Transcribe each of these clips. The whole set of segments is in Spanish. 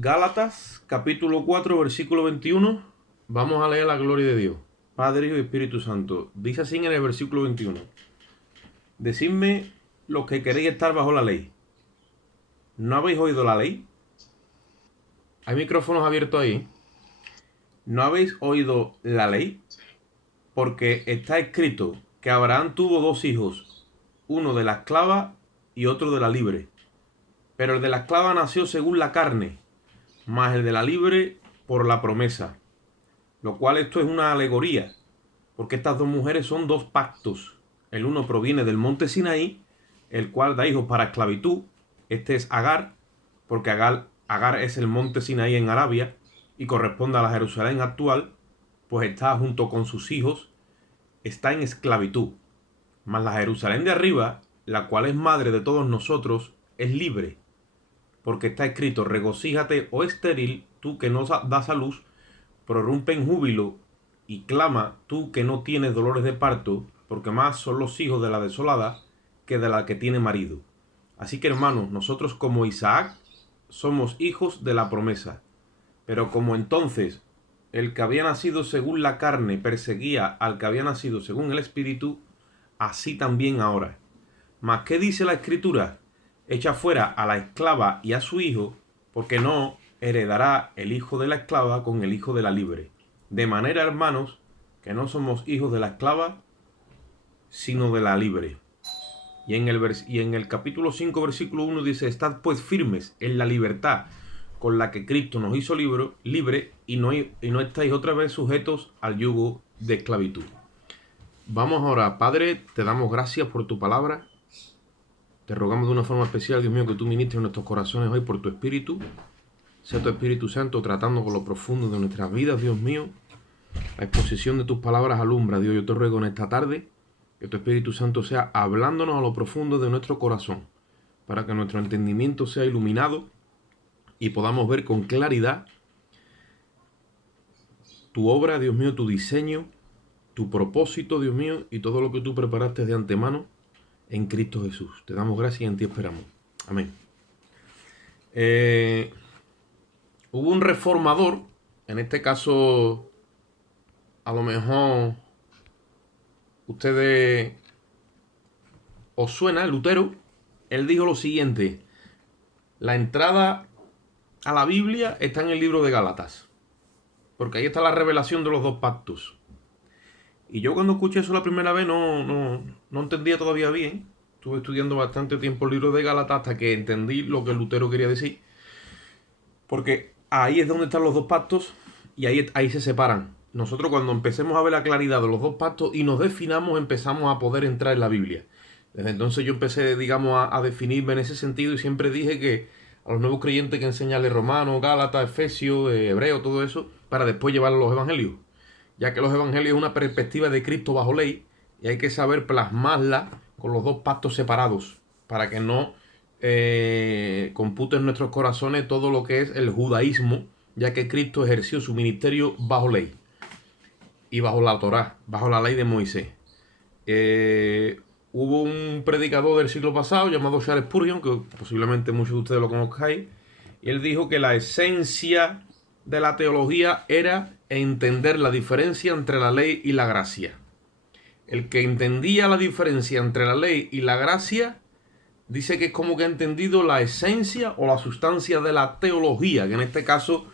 Gálatas, capítulo 4, versículo 21. Vamos a leer la gloria de Dios, Padre, Hijo y Espíritu Santo. Dice así en el versículo 21. Decidme los que queréis estar bajo la ley. ¿No habéis oído la ley? Hay micrófonos abiertos ahí. ¿No habéis oído la ley? Porque está escrito que Abraham tuvo dos hijos, uno de la esclava y otro de la libre. Pero el de la esclava nació según la carne, mas el de la libre por la promesa. Lo cual esto es una alegoría, porque estas dos mujeres son dos pactos. El uno proviene del monte Sinaí, el cual da hijos para esclavitud. Este es Agar, porque Agar es el monte Sinaí en Arabia y corresponde a la Jerusalén actual, pues está junto con sus hijos, está en esclavitud. Mas la Jerusalén de arriba, la cual es madre de todos nosotros, es libre, porque está escrito: regocíjate, oh estéril, tú que no das a luz, prorrumpe en júbilo y clama, tú que no tienes dolores de parto, porque más son los hijos de la desolada que de la que tiene marido. Así que, hermanos, nosotros como Isaac somos hijos de la promesa. Pero como entonces el que había nacido según la carne perseguía al que había nacido según el espíritu, así también ahora. Mas ¿qué dice la escritura? Echa fuera a la esclava y a su hijo, porque no heredará el hijo de la esclava con el hijo de la libre. De manera, hermanos, que no somos hijos de la esclava, sino de la libre. Y en el capítulo 5, versículo 1 dice: estad pues firmes en la libertad con la que Cristo nos hizo libre y no estáis otra vez sujetos al yugo de esclavitud. Vamos ahora. Padre, te damos gracias por tu palabra. Te rogamos de una forma especial, Dios mío, que tú ministres en nuestros corazones hoy por tu Espíritu. Sea tu Espíritu Santo tratando con lo profundo de nuestras vidas, Dios mío. La exposición de tus palabras alumbra, Dios. Yo te ruego en esta tarde que tu Espíritu Santo sea hablándonos a lo profundo de nuestro corazón, para que nuestro entendimiento sea iluminado y podamos ver con claridad tu obra, Dios mío, tu diseño, tu propósito, Dios mío, y todo lo que tú preparaste de antemano en Cristo Jesús. Te damos gracias y en ti esperamos. Amén. Hubo un reformador, en este caso, a lo mejor ustedes os suena, Lutero. Él dijo lo siguiente: la entrada a la Biblia está en el libro de Gálatas, porque ahí está la revelación de los dos pactos. Y yo cuando escuché eso la primera vez no entendía todavía bien. Estuve estudiando bastante tiempo el libro de Gálatas hasta que entendí lo que Lutero quería decir. Porque ahí es donde están los dos pactos y ahí se separan. Nosotros cuando empecemos a ver la claridad de los dos pactos y nos definamos, empezamos a poder entrar en la Biblia. Desde entonces yo empecé, digamos, a definirme en ese sentido y siempre dije que a los nuevos creyentes que enseñarles Romanos, Gálatas, Efesios, Hebreo, todo eso, para después llevarlo a los evangelios. Ya que los evangelios es una perspectiva de Cristo bajo ley y hay que saber plasmarla con los dos pactos separados para que no compute en nuestros corazones todo lo que es el judaísmo, ya que Cristo ejerció su ministerio bajo ley y bajo la Torá, bajo la ley de Moisés. Hubo un predicador del siglo pasado llamado Charles Spurgeon, que posiblemente muchos de ustedes lo conozcáis, y él dijo que la esencia de la teología era entender la diferencia entre la ley y la gracia. El que entendía la diferencia entre la ley y la gracia dice que es como que ha entendido la esencia o la sustancia de la teología, que en este caso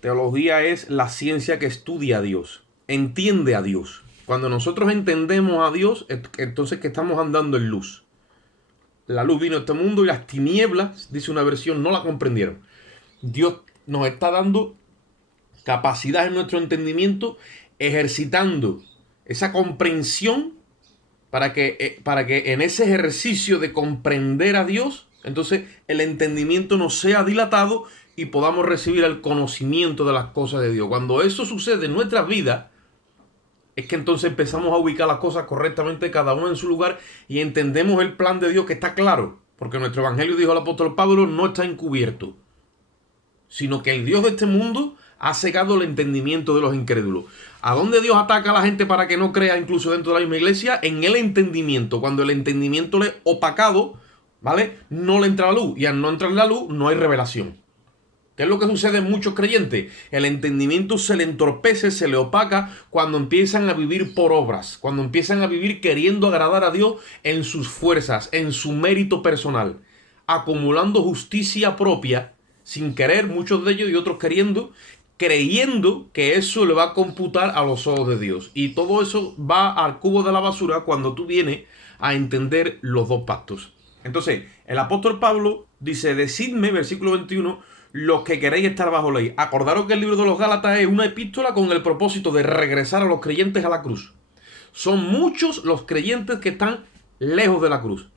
teología es la ciencia que estudia a Dios, entiende a Dios. Cuando nosotros entendemos a Dios, entonces que estamos andando en luz. La luz vino a este mundo y las tinieblas, dice una versión, no la comprendieron. Dios nos está dando capacidad en nuestro entendimiento, ejercitando esa comprensión para que en ese ejercicio de comprender a Dios, entonces el entendimiento nos sea dilatado y podamos recibir el conocimiento de las cosas de Dios. Cuando eso sucede en nuestras vidas, es que entonces empezamos a ubicar las cosas correctamente, cada uno en su lugar, y entendemos el plan de Dios, que está claro, porque nuestro evangelio, dijo el apóstol Pablo, no está encubierto, sino que el Dios de este mundo ha cegado el entendimiento de los incrédulos. ¿A dónde Dios ataca a la gente para que no crea incluso dentro de la misma iglesia? En el entendimiento. Cuando el entendimiento le es opacado, ¿vale? No le entra la luz. Y al no entrar la luz, no hay revelación. ¿Qué es lo que sucede en muchos creyentes? El entendimiento se le entorpece, se le opaca cuando empiezan a vivir por obras, cuando empiezan a vivir queriendo agradar a Dios en sus fuerzas, en su mérito personal, acumulando justicia propia, sin querer, muchos de ellos y otros queriendo, creyendo que eso le va a computar a los ojos de Dios. Y todo eso va al cubo de la basura cuando tú vienes a entender los dos pactos. Entonces, el apóstol Pablo dice, decidme, versículo 21, los que queréis estar bajo ley. Acordaros que el libro de los Gálatas es una epístola con el propósito de regresar a los creyentes a la cruz. Son muchos los creyentes que están lejos de la cruz.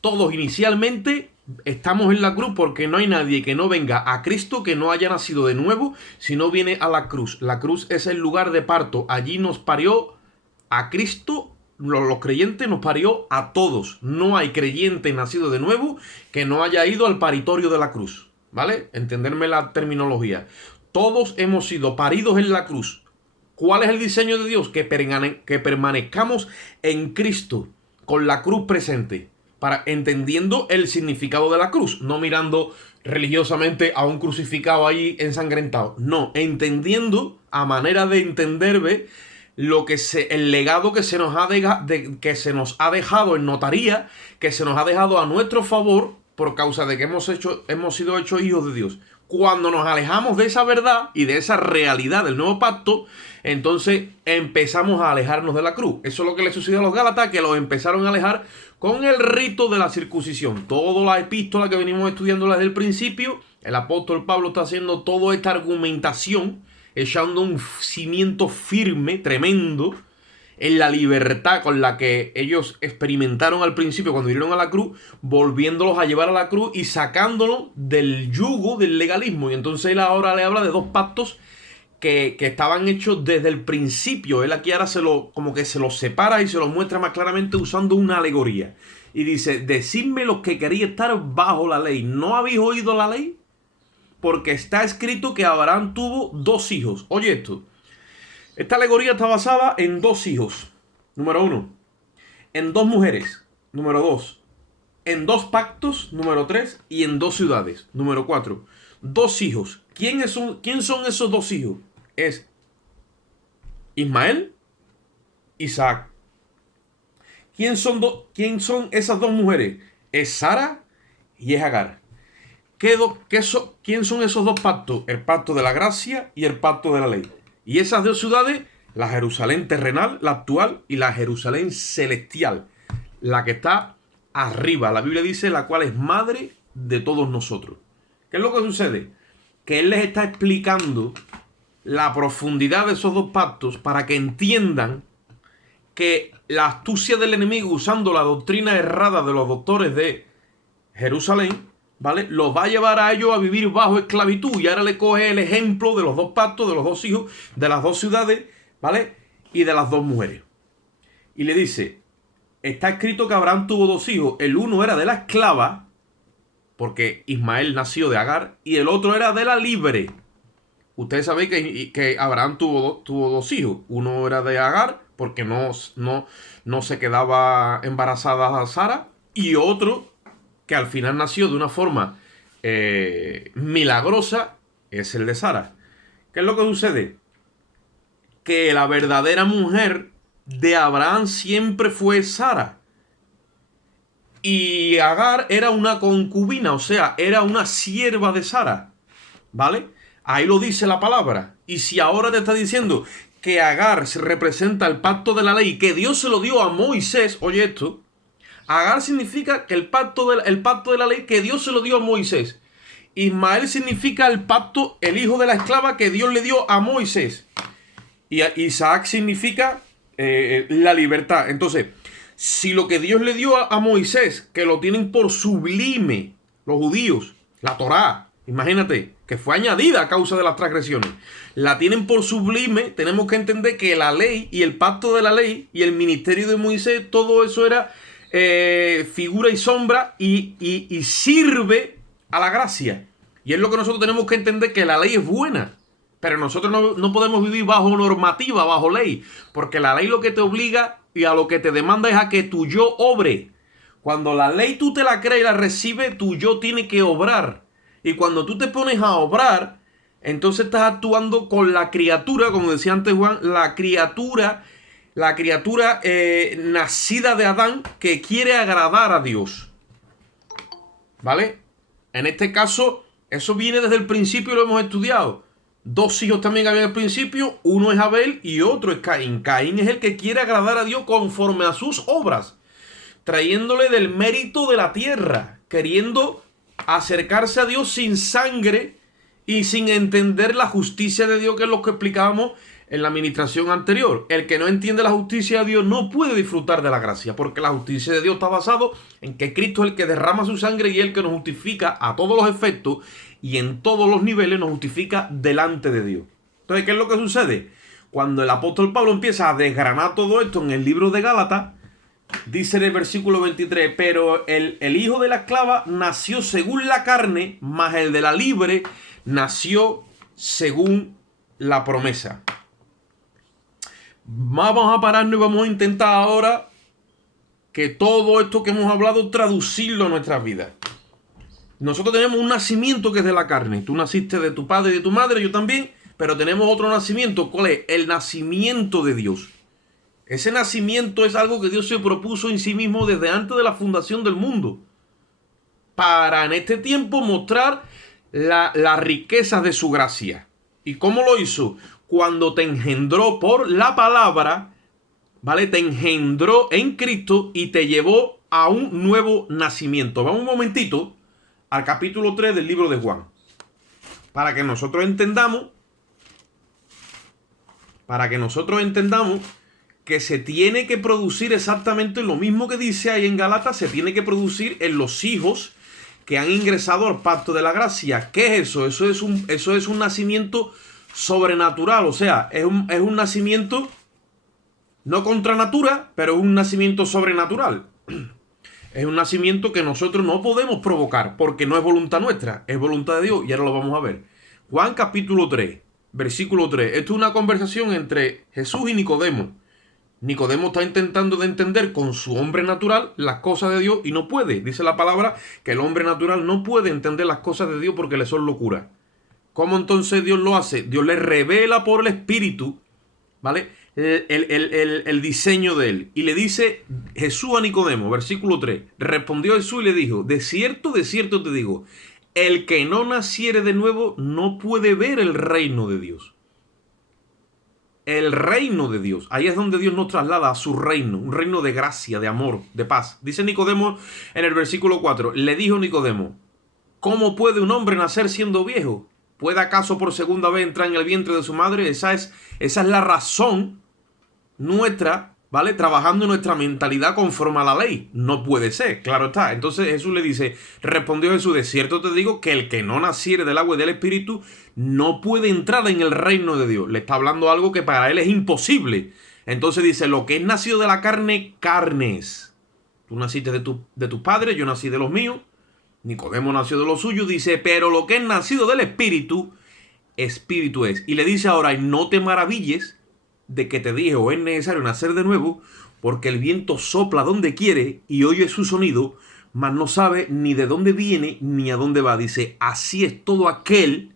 Todos inicialmente estamos en la cruz porque no hay nadie que no venga a Cristo, que no haya nacido de nuevo, si no viene a la cruz. La cruz es el lugar de parto. Allí nos parió a Cristo. Los creyentes nos parió a todos. No hay creyente nacido de nuevo que no haya ido al paritorio de la cruz. ¿Vale? Entenderme la terminología. Todos hemos sido paridos en la cruz. ¿Cuál es el diseño de Dios? Que permanezcamos en Cristo con la cruz presente, para entendiendo el significado de la cruz, no mirando religiosamente a un crucificado ahí ensangrentado. No, entendiendo a manera de entender, ¿ve? El legado que se nos ha dejado en notaría, que se nos ha dejado a nuestro favor por causa de que hemos sido hechos hijos de Dios. Cuando nos alejamos de esa verdad y de esa realidad del nuevo pacto, entonces empezamos a alejarnos de la cruz. Eso es lo que le sucedió a los Gálatas, que los empezaron a alejar con el rito de la circuncisión. Toda la epístola que venimos estudiando desde el principio, el apóstol Pablo está haciendo toda esta argumentación, echando un cimiento firme, tremendo, en la libertad con la que ellos experimentaron al principio cuando vinieron a la cruz, volviéndolos a llevar a la cruz y sacándolos del yugo del legalismo. Y entonces él ahora le habla de dos pactos que estaban hechos desde el principio. Él aquí ahora como que se los separa y se los muestra más claramente usando una alegoría. Y dice, decidme los que queréis estar bajo la ley. ¿No habéis oído la ley? Porque está escrito que Abraham tuvo 2 hijos. Oye esto. Esta alegoría está basada en 2 hijos. Número 1. En 2 mujeres. Número 2. En 2 pactos. Número 3. Y en 2 ciudades. Número 4. 2 hijos. ¿Quién son esos 2 hijos? Es Ismael, Isaac. ¿Quién son esas 2 mujeres? Es Sara y es Agar. ¿Quién son esos 2 pactos? El pacto de la gracia y el pacto de la ley. Y esas 2 ciudades, la Jerusalén terrenal, la actual, y la Jerusalén celestial, la que está arriba. La Biblia dice la cual es madre de todos nosotros. ¿Qué es lo que sucede? Que él les está explicando la profundidad de esos 2 pactos para que entiendan que la astucia del enemigo usando la doctrina errada de los doctores de Jerusalén, ¿vale? Los va a llevar a ellos a vivir bajo esclavitud. Y ahora le coge el ejemplo de los 2 pactos, de los 2 hijos, de las 2 ciudades, ¿vale? Y de las 2 mujeres. Y le dice, está escrito que Abraham tuvo 2 hijos. El uno era de la esclava, porque Ismael nació de Agar, y el otro era de la libre. Ustedes saben que Abraham tuvo 2 hijos. Uno era de Agar, porque no se quedaba embarazada a Sara, y otro que al final nació de una forma milagrosa, es el de Sara. ¿Qué es lo que sucede? Que la verdadera mujer de Abraham siempre fue Sara. Y Agar era una concubina, o sea, era una sierva de Sara. ¿Vale? Ahí lo dice la palabra. Y si ahora te está diciendo que Agar se representa el pacto de la ley, que Dios se lo dio a Moisés, oye esto, Agar significa que el pacto de la ley que Dios se lo dio a Moisés. Ismael significa el hijo de la esclava que Dios le dio a Moisés. Y Isaac significa la libertad. Entonces, si lo que Dios le dio a Moisés, que lo tienen por sublime los judíos, la Torá, imagínate, que fue añadida a causa de las transgresiones, la tienen por sublime, tenemos que entender que la ley y el pacto de la ley y el ministerio de Moisés, todo eso era figura y sombra y sirve a la gracia. Y es lo que nosotros tenemos que entender, que la ley es buena, pero nosotros no podemos vivir bajo normativa, bajo ley, porque la ley lo que te obliga y a lo que te demanda es a que tu yo obre. Cuando la ley tú te la crees y la recibes, tu yo tiene que obrar. Y cuando tú te pones a obrar, entonces estás actuando con la criatura, como decía antes Juan, la criatura nacida de Adán que quiere agradar a Dios. ¿Vale? En este caso, eso viene desde el principio y lo hemos estudiado. Dos hijos también había al principio, uno es Abel y otro es Caín. Caín es el que quiere agradar a Dios conforme a sus obras, trayéndole del mérito de la tierra, queriendo acercarse a Dios sin sangre y sin entender la justicia de Dios, que es lo que explicábamos en la administración anterior. El que no entiende la justicia de Dios no puede disfrutar de la gracia, porque la justicia de Dios está basado en que Cristo es el que derrama su sangre y el que nos justifica a todos los efectos y en todos los niveles nos justifica delante de Dios. Entonces, ¿qué es lo que sucede? Cuando el apóstol Pablo empieza a desgranar todo esto en el libro de Gálatas, dice en el versículo 23, pero el hijo de la esclava nació según la carne, mas el de la libre nació según la promesa. Vamos a pararnos y vamos a intentar ahora que todo esto que hemos hablado traducirlo a nuestras vidas. Nosotros tenemos un nacimiento que es de la carne. Tú naciste de tu padre y de tu madre, yo también, pero tenemos otro nacimiento. ¿Cuál es? El nacimiento de Dios. Ese nacimiento es algo que Dios se propuso en sí mismo desde antes de la fundación del mundo, para en este tiempo mostrar las riquezas de su gracia. ¿Y cómo lo hizo? Cuando te engendró por la palabra, ¿vale? Te engendró en Cristo y te llevó a un nuevo nacimiento. Vamos un momentito al capítulo 3 del libro de Juan, para que nosotros entendamos que se tiene que producir exactamente lo mismo que dice ahí en Gálatas, se tiene que producir en los hijos que han ingresado al pacto de la gracia. ¿Qué es eso? Eso es un nacimiento sobrenatural, o sea, es un nacimiento no contra natura, pero es un nacimiento sobrenatural. Es un nacimiento que nosotros no podemos provocar, porque no es voluntad nuestra, es voluntad de Dios, y ahora lo vamos a ver. Juan capítulo 3, versículo 3. Esto es una conversación entre Jesús y Nicodemo. Nicodemo está intentando de entender con su hombre natural las cosas de Dios y no puede. Dice la palabra que el hombre natural no puede entender las cosas de Dios porque le son locura. ¿Cómo entonces Dios lo hace? Dios le revela por el Espíritu, ¿vale? El diseño de él. Y le dice Jesús a Nicodemo, versículo 3. Respondió Jesús y le dijo, de cierto te digo, el que no naciere de nuevo no puede ver el reino de Dios. El reino de Dios. Ahí es donde Dios nos traslada a su reino. Un reino de gracia, de amor, de paz. Dice Nicodemo en el versículo 4. Le dijo Nicodemo, ¿cómo puede un hombre nacer siendo viejo? ¿Puede acaso por segunda vez entrar en el vientre de su madre? Esa es la razón nuestra, ¿vale? Trabajando en nuestra mentalidad conforme a la ley. No puede ser, claro está. Entonces Jesús le dice, respondió Jesús, de cierto te digo que el que no naciere del agua y del Espíritu no puede entrar en el reino de Dios. Le está hablando algo que para él es imposible. Entonces dice, lo que es nacido de la carne, carne es. Tú naciste de tus padres, yo nací de los míos. Nicodemo nació de los suyos. Dice, pero lo que es nacido del Espíritu, Espíritu es. Y le dice ahora, y no te maravilles de que te dije, o es necesario nacer de nuevo, porque el viento sopla donde quiere y oye su sonido, mas no sabe ni de dónde viene ni a dónde va. Dice, así es todo aquel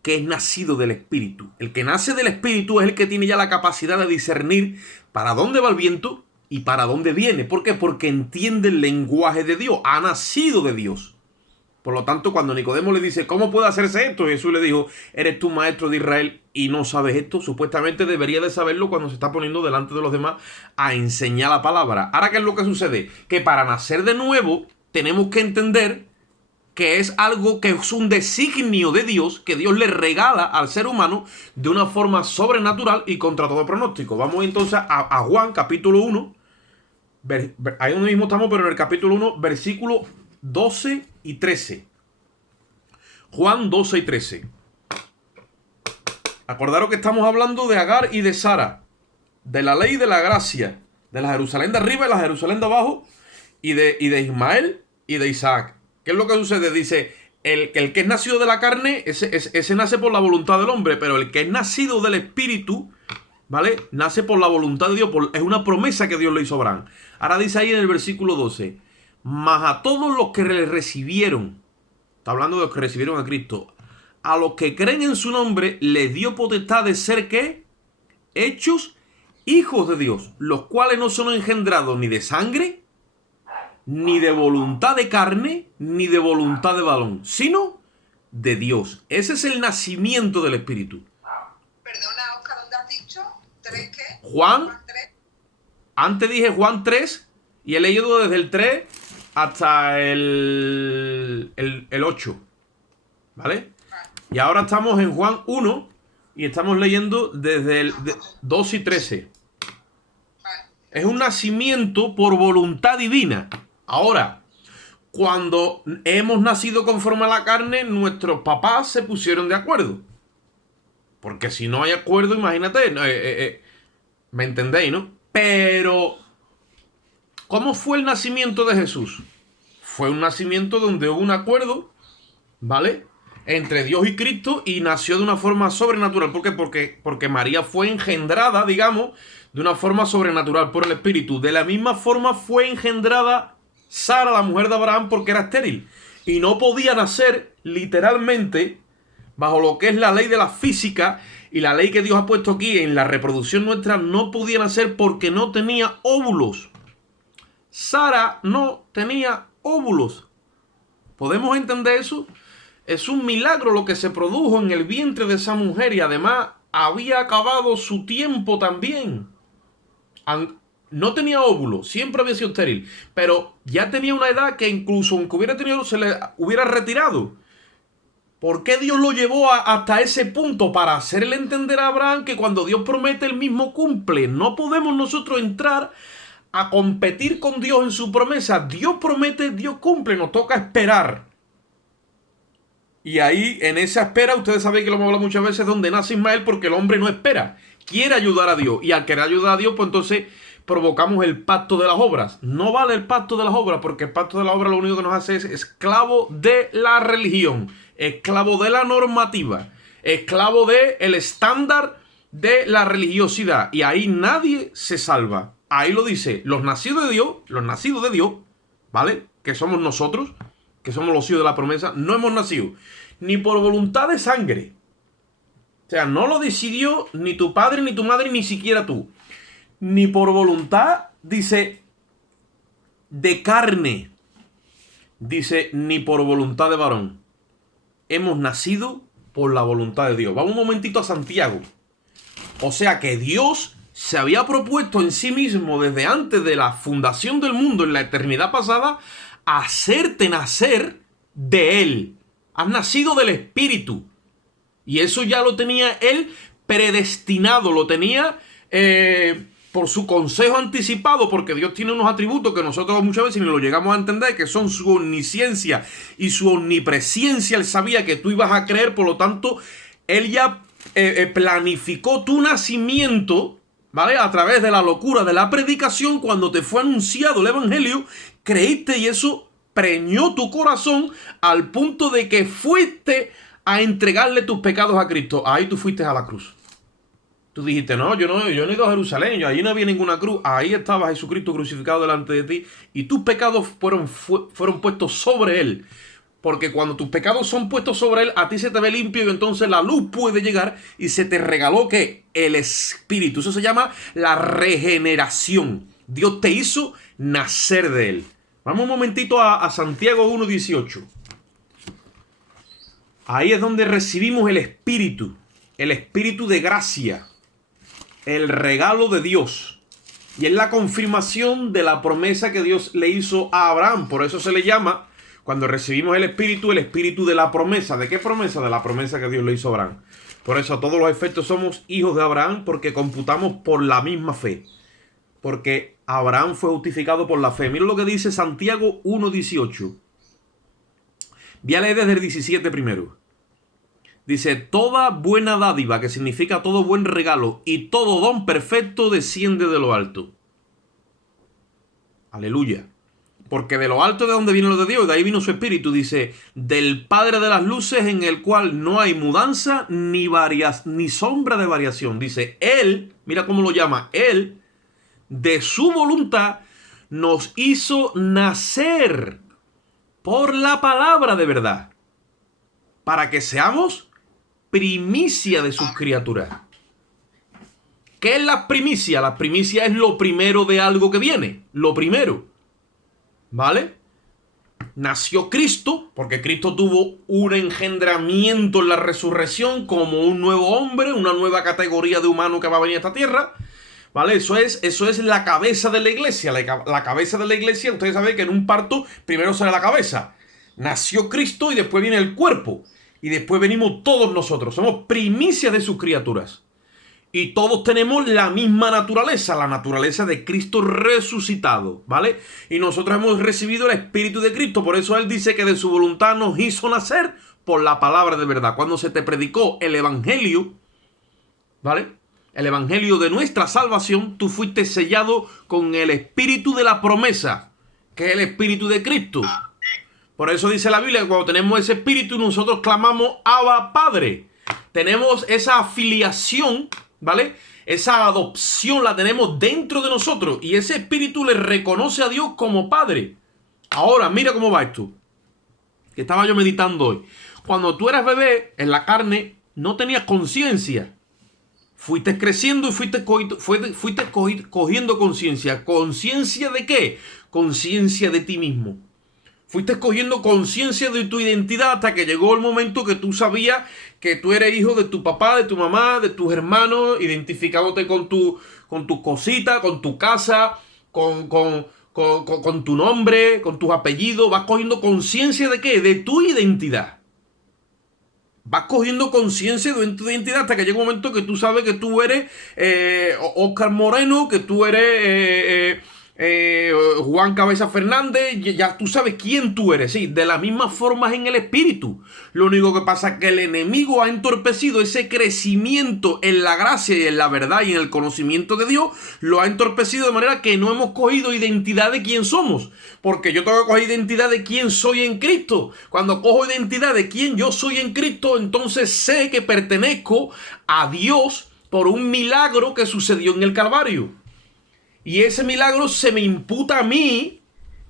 que es nacido del Espíritu. El que nace del Espíritu es el que tiene ya la capacidad de discernir para dónde va el viento y para dónde viene. ¿Por qué? Porque entiende el lenguaje de Dios, ha nacido de Dios. Por lo tanto, cuando Nicodemo le dice, ¿cómo puede hacerse esto? Jesús le dijo, eres tú maestro de Israel y no sabes esto. Supuestamente debería de saberlo cuando se está poniendo delante de los demás a enseñar la palabra. Ahora, ¿qué es lo que sucede? Que para nacer de nuevo tenemos que entender que es algo que es un designio de Dios, que Dios le regala al ser humano de una forma sobrenatural y contra todo pronóstico. Vamos entonces a Juan capítulo 1. Ahí donde mismo estamos, pero en el capítulo 1, versículo 12 y 13. Juan 12 y 13. Acordaros que estamos hablando de Agar y de Sara, de la ley y de la gracia, de la Jerusalén de arriba y la Jerusalén de abajo, y de Ismael y de Isaac. ¿Qué es lo que sucede? Dice, el que es nacido de la carne, ese nace por la voluntad del hombre, pero el que es nacido del Espíritu, ¿vale? Nace por la voluntad de Dios, es una promesa que Dios le hizo a Abraham. Ahora dice ahí en el versículo 12, mas a todos los que le recibieron, Está hablando de los que recibieron a Cristo. A los que creen en su nombre les dio potestad de ser, ¿qué? Hechos hijos de Dios, los cuales no son engendrados ni de sangre, ni de voluntad de carne, ni de voluntad de varón, sino de Dios. Ese es el nacimiento del Espíritu. Perdona, Oscar, ¿dónde has dicho? ¿3 qué? Juan 3. Antes dije Juan 3 y he leído desde el 3 hasta el 8. ¿Vale? Y ahora estamos en Juan 1 y estamos leyendo desde el 2 y 13. Es un nacimiento por voluntad divina. Ahora, cuando hemos nacido conforme a la carne, nuestros papás se pusieron de acuerdo. Porque si no hay acuerdo, imagínate, ¿me entendéis, no? Pero, ¿cómo fue el nacimiento de Jesús? Fue un nacimiento donde hubo un acuerdo, ¿vale?, entre Dios y Cristo, y nació de una forma sobrenatural. ¿Por qué? Porque María fue engendrada, digamos, de una forma sobrenatural por el Espíritu. De la misma forma fue engendrada Sara, la mujer de Abraham, porque era estéril. Y no podía nacer literalmente bajo lo que es la ley de la física y la ley que Dios ha puesto aquí en la reproducción nuestra. No podía nacer porque no tenía óvulos. Sara no tenía óvulos. ¿Podemos entender eso? Es un milagro lo que se produjo en el vientre de esa mujer, y además había acabado su tiempo también. No tenía óvulo, siempre había sido estéril, pero ya tenía una edad que incluso aunque hubiera tenido, se le hubiera retirado. ¿Por qué Dios lo llevó hasta ese punto? Para hacerle entender a Abraham que cuando Dios promete, él mismo cumple. No podemos nosotros entrar a competir con Dios en su promesa. Dios promete, Dios cumple, nos toca esperar. Y ahí, en esa espera, ustedes saben que lo hemos hablado muchas veces, donde nace Ismael, porque el hombre no espera, quiere ayudar a Dios. Y al querer ayudar a Dios, pues entonces provocamos el pacto de las obras. No vale el pacto de las obras, porque el pacto de las obras lo único que nos hace es esclavo de la religión, esclavo de la normativa, esclavo del estándar de la religiosidad. Y ahí nadie se salva. Ahí lo dice, los nacidos de Dios, ¿vale?, que somos nosotros, que somos los hijos de la promesa, no hemos nacido ni por voluntad de sangre. O sea, no lo decidió ni tu padre, ni tu madre, ni siquiera tú. Ni por voluntad, dice, de carne. Dice, ni por voluntad de varón. Hemos nacido por la voluntad de Dios. Vamos un momentito a Santiago. O sea que Dios se había propuesto en sí mismo desde antes de la fundación del mundo, en la eternidad pasada, hacerte nacer de Él. Has nacido del Espíritu. Y eso ya lo tenía Él predestinado. Lo tenía por su consejo anticipado. Porque Dios tiene unos atributos que nosotros muchas veces ni lo llegamos a entender, que son su omnisciencia y su omnipresencia. Él sabía que tú ibas a creer. Por lo tanto, Él ya planificó tu nacimiento, ¿vale?, a través de la locura de la predicación. Cuando te fue anunciado el Evangelio, creíste y eso preñó tu corazón al punto de que fuiste a entregarle tus pecados a Cristo. Ahí tú fuiste a la cruz. Tú dijiste, no, yo no he ido a Jerusalén, allí no había ninguna cruz. Ahí estaba Jesucristo crucificado delante de ti y tus pecados fueron puestos sobre Él. Porque cuando tus pecados son puestos sobre Él, a ti se te ve limpio y entonces la luz puede llegar y se te regaló, ¿qué? El Espíritu. Eso se llama la regeneración. Dios te hizo nacer de Él. Vamos un momentito a Santiago 1:18. Ahí es donde recibimos el Espíritu de gracia, el regalo de Dios. Y es la confirmación de la promesa que Dios le hizo a Abraham. Por eso se le llama, cuando recibimos el Espíritu de la promesa. ¿De qué promesa? De la promesa que Dios le hizo a Abraham. Por eso a todos los efectos somos hijos de Abraham, porque computamos por la misma fe. Porque Abraham fue justificado por la fe. Mira lo que dice Santiago 1:18. Voy a leer desde el 17 primero. Dice, toda buena dádiva, que significa todo buen regalo, y todo don perfecto desciende de lo alto. Aleluya. Porque de lo alto de donde viene lo de Dios, de ahí vino su Espíritu. Dice, del Padre de las luces, en el cual no hay mudanza ni sombra de variación. Dice, Él, mira cómo lo llama, Él, de su voluntad, nos hizo nacer por la palabra de verdad. para que seamos primicia de sus criaturas. ¿Qué es la primicia? La primicia es lo primero de algo que viene. Lo primero. ¿Vale? Nació Cristo, porque Cristo tuvo un engendramiento en la resurrección como un nuevo hombre, una nueva categoría de humano que va a venir a esta tierra. ¿Vale? Eso es la cabeza de la iglesia. La cabeza de la iglesia, ustedes saben que en un parto primero sale la cabeza. Nació Cristo y después viene el cuerpo. Y después venimos todos nosotros. Somos primicias de sus criaturas. Y todos tenemos la misma naturaleza, la naturaleza de Cristo resucitado, ¿vale? Y nosotros hemos recibido el Espíritu de Cristo. Por eso Él dice que de su voluntad nos hizo nacer por la palabra de verdad. Cuando se te predicó el Evangelio, ¿vale? El Evangelio de nuestra salvación, tú fuiste sellado con el Espíritu de la promesa, que es el Espíritu de Cristo. Por eso dice la Biblia que cuando tenemos ese Espíritu, nosotros clamamos Abba Padre. Tenemos esa afiliación, ¿vale? Esa adopción la tenemos dentro de nosotros y ese espíritu le reconoce a Dios como Padre. Ahora, mira cómo va esto. Que estaba yo meditando hoy. Cuando tú eras bebé, en la carne, no tenías conciencia. Fuiste creciendo y fuiste cogiendo conciencia. ¿Conciencia de qué? Conciencia de ti mismo. Fuiste cogiendo conciencia de tu identidad hasta que llegó el momento que tú sabías que tú eres hijo de tu papá, de tu mamá, de tus hermanos, identificándote con tu cosita, con tu casa, con tu nombre, con tus apellidos. Vas cogiendo conciencia de qué? De tu identidad. Vas cogiendo conciencia de tu identidad hasta que llega un momento que tú sabes que tú eres Oscar Moreno, que tú eres Juan Cabeza Fernández. Ya tú sabes quién tú eres. Sí, de la misma forma en el espíritu. Lo único que pasa es que el enemigo ha entorpecido ese crecimiento en la gracia y en la verdad y en el conocimiento de Dios. Lo ha entorpecido de manera que no hemos cogido identidad de quién somos. Porque yo tengo que coger identidad de quién soy en Cristo. Cuando cojo identidad de quién yo soy en Cristo, entonces sé que pertenezco a Dios por un milagro que sucedió en el Calvario. Y ese milagro se me imputa a mí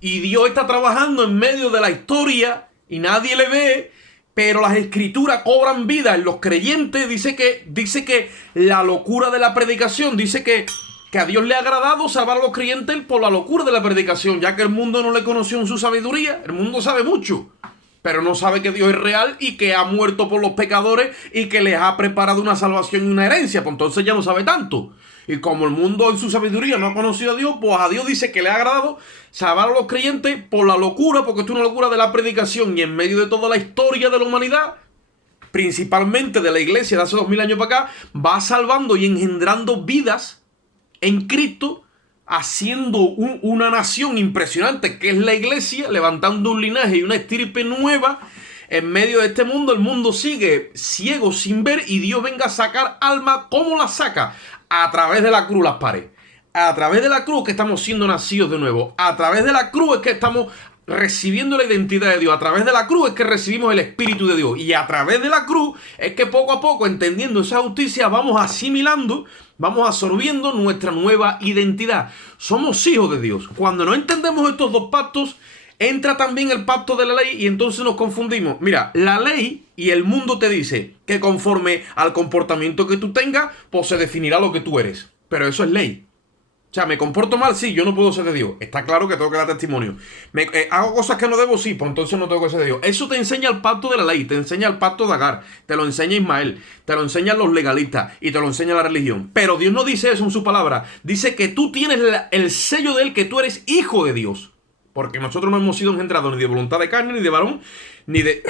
y Dios está trabajando en medio de la historia y nadie le ve, pero las escrituras cobran vida en los creyentes. Dice que la locura de la predicación, dice que a Dios le ha agradado salvar a los creyentes por la locura de la predicación, ya que el mundo no le conoció en su sabiduría. El mundo sabe mucho, pero no sabe que Dios es real y que ha muerto por los pecadores y que les ha preparado una salvación y una herencia. Pues entonces ya no sabe tanto. Y como el mundo en su sabiduría no ha conocido a Dios, pues a Dios dice que le ha agradado salvar a los creyentes por la locura, porque esto es una locura de la predicación. Y en medio de toda la historia de la humanidad, principalmente de la iglesia de hace 2000 años para acá, va salvando y engendrando vidas en Cristo, haciendo una nación impresionante que es la iglesia, levantando un linaje y una estirpe nueva. En medio de este mundo, el mundo sigue ciego sin ver y Dios venga a sacar alma. ¿Cómo la saca? A través de la cruz las pares. A través de la cruz que estamos siendo nacidos de nuevo. A través de la cruz es que estamos recibiendo la identidad de Dios. A través de la cruz es que recibimos el Espíritu de Dios. Y a través de la cruz es que poco a poco, entendiendo esa justicia, vamos asimilando, vamos absorbiendo nuestra nueva identidad. Somos hijos de Dios. Cuando no entendemos estos dos pactos, entra también el pacto de la ley y entonces nos confundimos. Mira, la ley y el mundo te dice que conforme al comportamiento que tú tengas, pues se definirá lo que tú eres. Pero eso es ley. O sea, me comporto mal, sí, yo no puedo ser de Dios. Está claro que tengo que dar testimonio. Hago cosas que no debo, sí, pues entonces no tengo que ser de Dios. Eso te enseña el pacto de la ley, te enseña el pacto de Agar, te lo enseña Ismael, te lo enseñan los legalistas y te lo enseña la religión. Pero Dios no dice eso en su palabra. Dice que tú tienes el sello de Él, que tú eres hijo de Dios. Porque nosotros no hemos sido engendrados ni de voluntad de carne, ni de varón, ni de,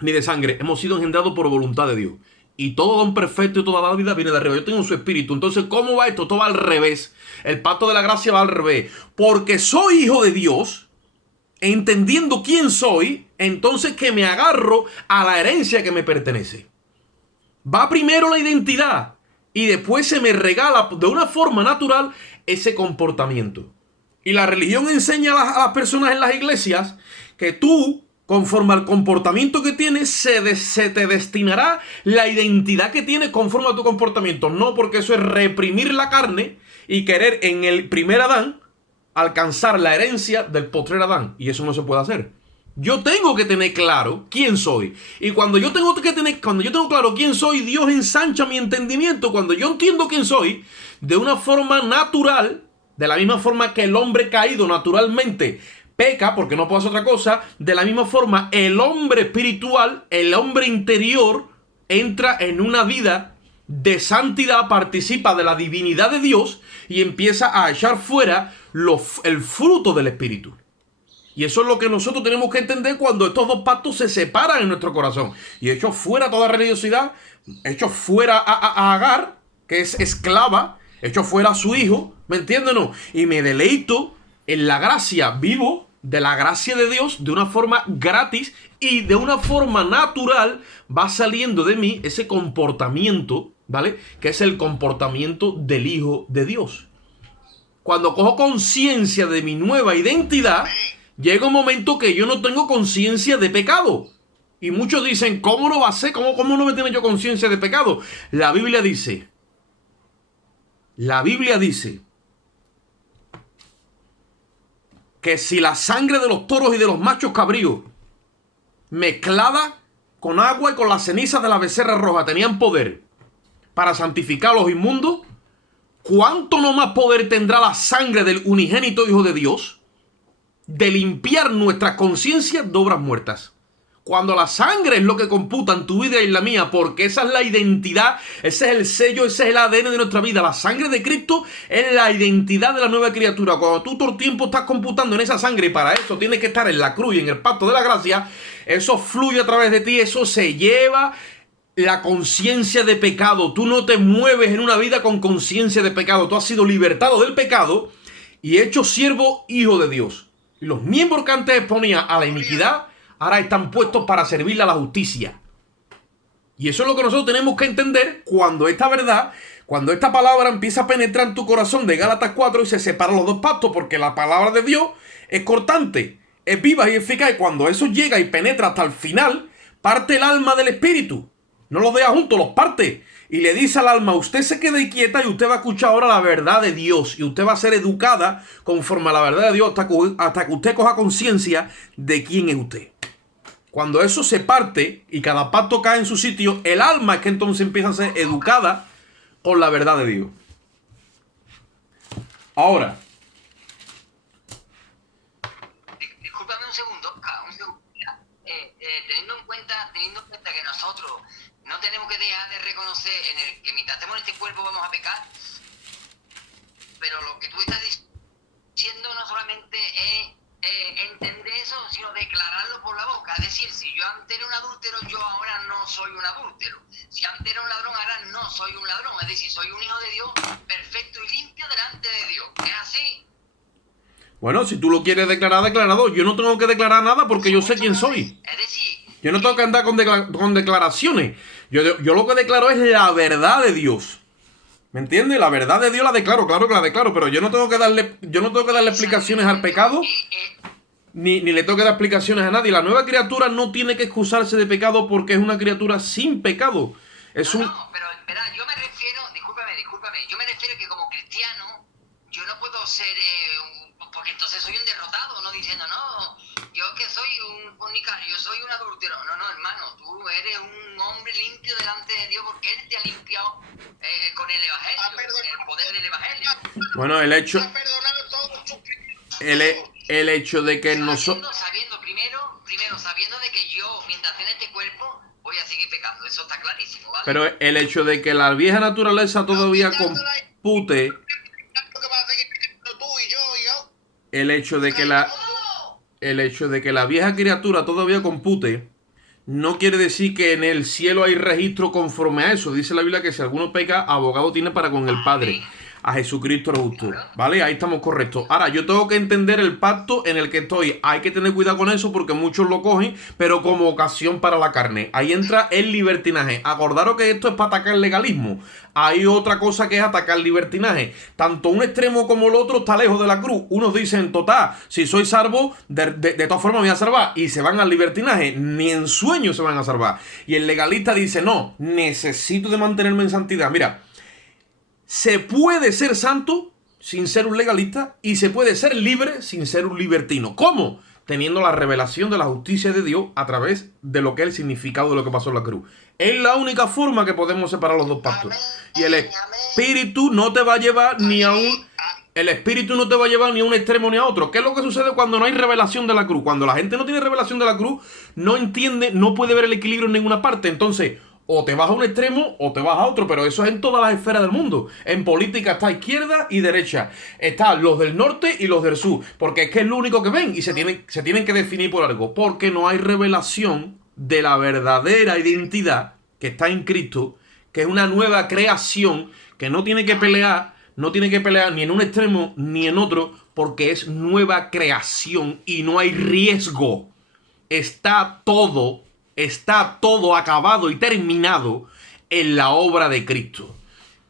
ni de sangre. Hemos sido engendrados por voluntad de Dios. Y todo don perfecto y toda la vida viene de arriba. Yo tengo su espíritu. Entonces, ¿cómo va esto? Todo va al revés. El pacto de la gracia va al revés. Porque soy hijo de Dios, entendiendo quién soy, entonces que me agarro a la herencia que me pertenece. Va primero la identidad y después se me regala de una forma natural ese comportamiento. Y la religión enseña a las personas en las iglesias que tú, conforme al comportamiento que tienes, se te destinará la identidad que tienes conforme a tu comportamiento. No, porque eso es reprimir la carne y querer en el primer Adán alcanzar la herencia del postrer Adán. Y eso no se puede hacer. Yo tengo que tener claro quién soy. Y cuando yo tengo claro quién soy, Dios ensancha mi entendimiento. Cuando yo entiendo quién soy, de una forma natural, de la misma forma que el hombre caído naturalmente peca, porque no puede hacer otra cosa, de la misma forma el hombre espiritual, el hombre interior, entra en una vida de santidad, participa de la divinidad de Dios y empieza a echar fuera el fruto del Espíritu. Y eso es lo que nosotros tenemos que entender cuando estos dos pactos se separan en nuestro corazón. Y echo fuera toda religiosidad, echo fuera a Agar, que es esclava, echo fuera a su hijo, ¿me entienden? No? Y me deleito en la gracia, vivo de la gracia de Dios de una forma gratis y de una forma natural va saliendo de mí ese comportamiento, ¿vale? Que es el comportamiento del Hijo de Dios. Cuando cojo conciencia de mi nueva identidad, llega un momento que yo no tengo conciencia de pecado. Y muchos dicen, ¿cómo no va a ser? ¿Cómo no me tiene yo conciencia de pecado? La Biblia dice que si la sangre de los toros y de los machos cabríos mezclada con agua y con las cenizas de la becerra roja tenían poder para santificar a los inmundos, ¿cuánto no más poder tendrá la sangre del unigénito Hijo de Dios de limpiar nuestras conciencias de obras muertas? Cuando la sangre es lo que computa en tu vida y en la mía, porque esa es la identidad, ese es el sello, ese es el ADN de nuestra vida. La sangre de Cristo es la identidad de la nueva criatura. Cuando tú todo el tiempo estás computando en esa sangre y para eso tienes que estar en la cruz y en el pacto de la gracia, eso fluye a través de ti, eso se lleva la conciencia de pecado. Tú no te mueves en una vida con conciencia de pecado. Tú has sido libertado del pecado y hecho siervo hijo de Dios. Y los miembros que antes exponía a la iniquidad ahora están puestos para servirle a la justicia. Y eso es lo que nosotros tenemos que entender cuando esta verdad, cuando esta palabra empieza a penetrar en tu corazón de Gálatas 4 y se separan los dos pactos, porque la palabra de Dios es cortante, es viva y eficaz. Y cuando eso llega y penetra hasta el final, parte el alma del espíritu. No los deja juntos, los parte. Y le dice al alma, usted se quede quieta y usted va a escuchar ahora la verdad de Dios. Y usted va a ser educada conforme a la verdad de Dios hasta que usted coja conciencia de quién es usted. Cuando eso se parte y cada pacto cae en su sitio, el alma es que entonces empieza a ser educada con la verdad de Dios. Ahora. Discúlpame un segundo. Teniendo en cuenta que nosotros no tenemos que dejar de reconocer que mientras estemos en este cuerpo vamos a pecar, pero lo que tú estás diciendo no solamente es entender eso, sino declararlo por la boca. Es decir, si yo antes era un adúltero, yo ahora no soy un adúltero. Si antes era un ladrón, ahora no soy un ladrón. Es decir, soy un hijo de Dios perfecto y limpio delante de Dios. ¿Es así? Bueno, si tú lo quieres declarar, declarado. Yo no tengo que declarar nada porque yo sé quién soy. Es decir, yo no tengo que andar con declaraciones. Yo lo que declaro es la verdad de Dios. ¿Me entiendes? La verdad de Dios la declaro, claro que la declaro, pero yo no tengo que darle explicaciones al pecado, ni le tengo que dar explicaciones a nadie. La nueva criatura no tiene que excusarse de pecado porque es una criatura sin pecado. No, pero espera, yo me refiero, discúlpame, yo me refiero que como cristiano, yo no puedo ser, porque entonces soy un derrotado, no diciendo, no, yo que soy un fornicario, yo soy un adúltero. No, hermano, tú eres un hombre limpio delante de Dios porque Él te ha limpiado con el Evangelio, con el poder del Evangelio. Bueno, el hecho de que nosotros... Sabiendo de que yo, mientras en este cuerpo, voy a seguir pecando. Eso está clarísimo, ¿vale? Pero el hecho de que la vieja naturaleza todavía compute... El hecho de que la vieja criatura todavía compute no quiere decir que en el cielo hay registro conforme a eso. Dice la Biblia que si alguno peca, abogado tiene para con el Padre, a Jesucristo el justo. ¿Vale? Ahí estamos correctos. Ahora, yo tengo que entender el pacto en el que estoy. Hay que tener cuidado con eso porque muchos lo cogen, pero como ocasión para la carne. Ahí entra el libertinaje. Acordaros que esto es para atacar el legalismo. Hay otra cosa que es atacar el libertinaje. Tanto un extremo como el otro está lejos de la cruz. Unos dicen, total, si soy salvo, de todas formas me voy a salvar. Y se van al libertinaje. Ni en sueño se van a salvar. Y el legalista dice, no, necesito de mantenerme en santidad. Mira, se puede ser santo sin ser un legalista y se puede ser libre sin ser un libertino. ¿Cómo? teniendo la revelación de la justicia de Dios a través de lo que es el significado de lo que pasó en la cruz. Es la única forma que podemos separar los dos pactos. Y el Espíritu no te va a llevar ni a un... El Espíritu no te va a llevar ni a un extremo ni a otro. ¿Qué es lo que sucede cuando no hay revelación de la cruz? Cuando la gente no tiene revelación de la cruz, no entiende, no puede ver el equilibrio en ninguna parte. Entonces, o te vas a un extremo o te vas a otro, pero eso es en todas las esferas del mundo. En política está izquierda y derecha. Están los del norte y los del sur. Porque es que es lo único que ven y se tienen que definir por algo. Porque no hay revelación de la verdadera identidad que está en Cristo, que es una nueva creación que no tiene que pelear. No tiene que pelear ni en un extremo ni en otro, porque es nueva creación y no hay riesgo. Está todo acabado y terminado en la obra de Cristo.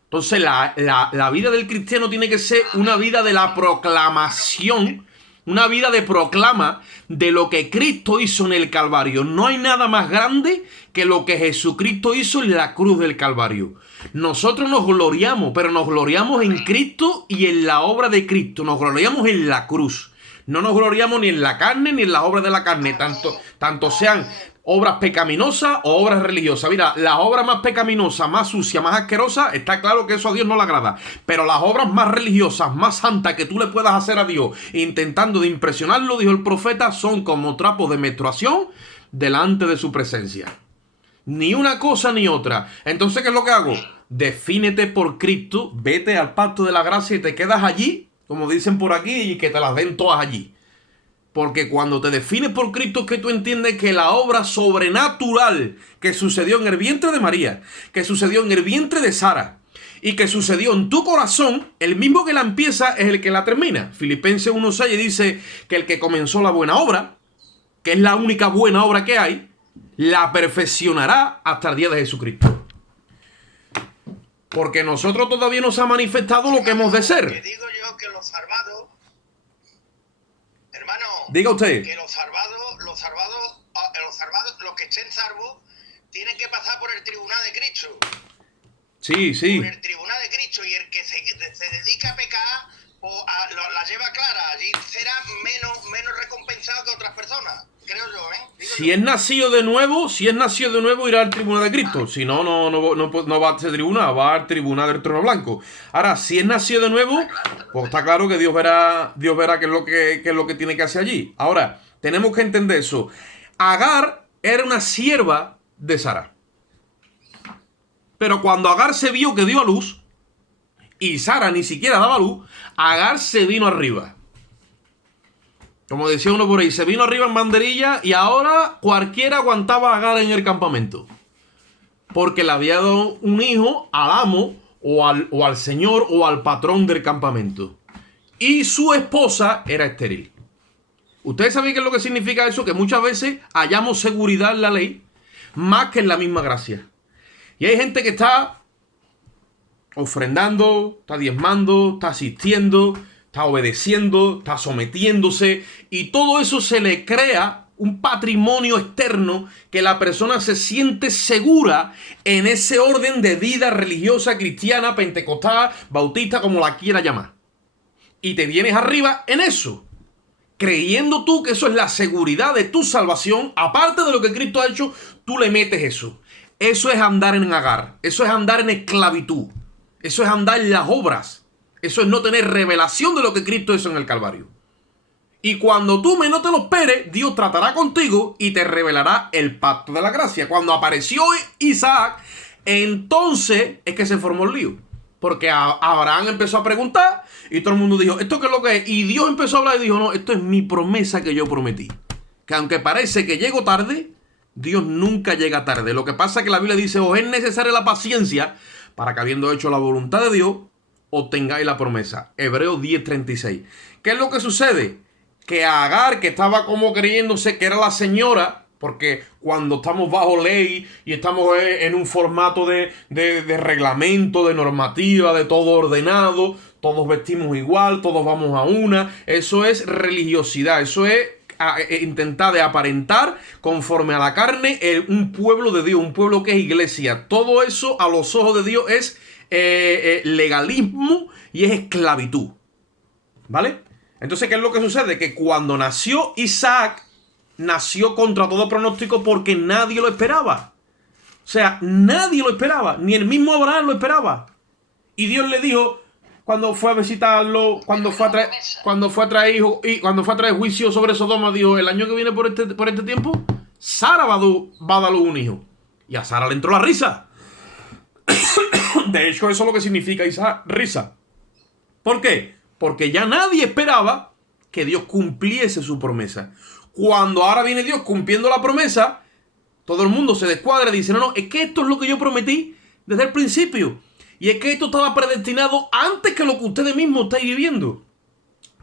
Entonces la vida del cristiano tiene que ser una vida de la proclamación, una vida de proclama de lo que Cristo hizo en el Calvario. No hay nada más grande que lo que Jesucristo hizo en la cruz del Calvario. Nosotros nos gloriamos, pero nos gloriamos en Cristo y en la obra de Cristo. Nos gloriamos en la cruz. No nos gloriamos ni en la carne ni en las obras de la carne, tanto sean obras pecaminosas o obras religiosas. Mira, las obras más pecaminosas, más sucias, más asquerosas, está claro que eso a Dios no le agrada. Pero las obras más religiosas, más santas que tú le puedas hacer a Dios, intentando de impresionarlo, dijo el profeta, son como trapos de menstruación delante de su presencia. Ni una cosa ni otra. Entonces, ¿qué es lo que hago? Defínete por Cristo, vete al pacto de la gracia y te quedas allí, como dicen por aquí, y que te las den todas allí. Porque cuando te defines por Cristo es que tú entiendes que la obra sobrenatural que sucedió en el vientre de María, que sucedió en el vientre de Sara y que sucedió en tu corazón, el mismo que la empieza es el que la termina. Filipenses 1:6 dice que el que comenzó la buena obra, que es la única buena obra que hay, la perfeccionará hasta el día de Jesucristo. Porque nosotros todavía no se ha manifestado lo que hemos de ser. Que digo yo que los salvados, hermano, diga usted, que los salvados, los que estén salvos, tienen que pasar por el tribunal de Cristo. Sí. Por el tribunal de Cristo, y el que se dedica a pecar, la lleva clara. Allí será menos recompensado que otras personas. Creo yo, Si es nacido de nuevo, irá al tribunal de Cristo. Si no, no va a ese tribunal, va al tribunal del trono blanco. Ahora, si es nacido de nuevo, pues está claro que Dios verá qué es lo que tiene que hacer allí. Ahora, tenemos que entender eso. Agar era una sierva de Sara. Pero cuando Agar se vio que dio a luz, y Sara ni siquiera daba luz, Agar se vino arriba. Como decía uno por ahí, se vino arriba en banderilla y ahora cualquiera aguantaba a Agar en el campamento. Porque le había dado un hijo al amo o al señor o al patrón del campamento. Y su esposa era estéril. ¿Ustedes saben qué es lo que significa eso? Que muchas veces hallamos seguridad en la ley más que en la misma gracia. Y hay gente que está ofrendando, está diezmando, está asistiendo, está obedeciendo, está sometiéndose, y todo eso se le crea un patrimonio externo que la persona se siente segura en ese orden de vida religiosa, cristiana, pentecostal, bautista, como la quiera llamar. Y te vienes arriba en eso, creyendo tú que eso es la seguridad de tu salvación. Aparte de lo que Cristo ha hecho, tú le metes eso. Eso es andar en Agar, eso es andar en esclavitud, eso es andar en las obras. Eso es no tener revelación de lo que Cristo hizo en el Calvario. Y cuando tú menos te lo esperes, Dios tratará contigo y te revelará el pacto de la gracia. Cuando apareció Isaac, entonces es que se formó el lío. Porque Abraham empezó a preguntar y todo el mundo dijo, ¿esto qué es lo que es? Y Dios empezó a hablar y dijo, no, esto es mi promesa que yo prometí. Que aunque parece que llego tarde, Dios nunca llega tarde. Lo que pasa es que la Biblia dice, os es necesaria la paciencia para que habiendo hecho la voluntad de Dios, obtengáis la promesa. Hebreos 10:36. ¿Qué es lo que sucede? Que Agar, que estaba como creyéndose que era la señora, porque cuando estamos bajo ley y estamos en un formato de reglamento, de normativa, de todo ordenado, todos vestimos igual, todos vamos a una, eso es religiosidad, eso es intentar de aparentar conforme a la carne un pueblo de Dios, un pueblo que es iglesia. Todo eso a los ojos de Dios es legalismo y es esclavitud, ¿vale? Entonces, ¿qué es lo que sucede? Que cuando nació Isaac, nació contra todo pronóstico porque nadie lo esperaba. O sea, nadie lo esperaba, ni el mismo Abraham lo esperaba. Y Dios le dijo, cuando fue a visitarlo, cuando fue a traer juicio sobre Sodoma, dijo, el año que viene por este tiempo, Sara va a dar un hijo. Y a Sara le entró la risa. De hecho, eso es lo que significa Isaac, risa. ¿Por qué? Porque ya nadie esperaba que Dios cumpliese su promesa. Cuando ahora viene Dios cumpliendo la promesa, todo el mundo se descuadra y dice, no, es que esto es lo que yo prometí desde el principio. Y es que esto estaba predestinado antes que lo que ustedes mismos estáis viviendo.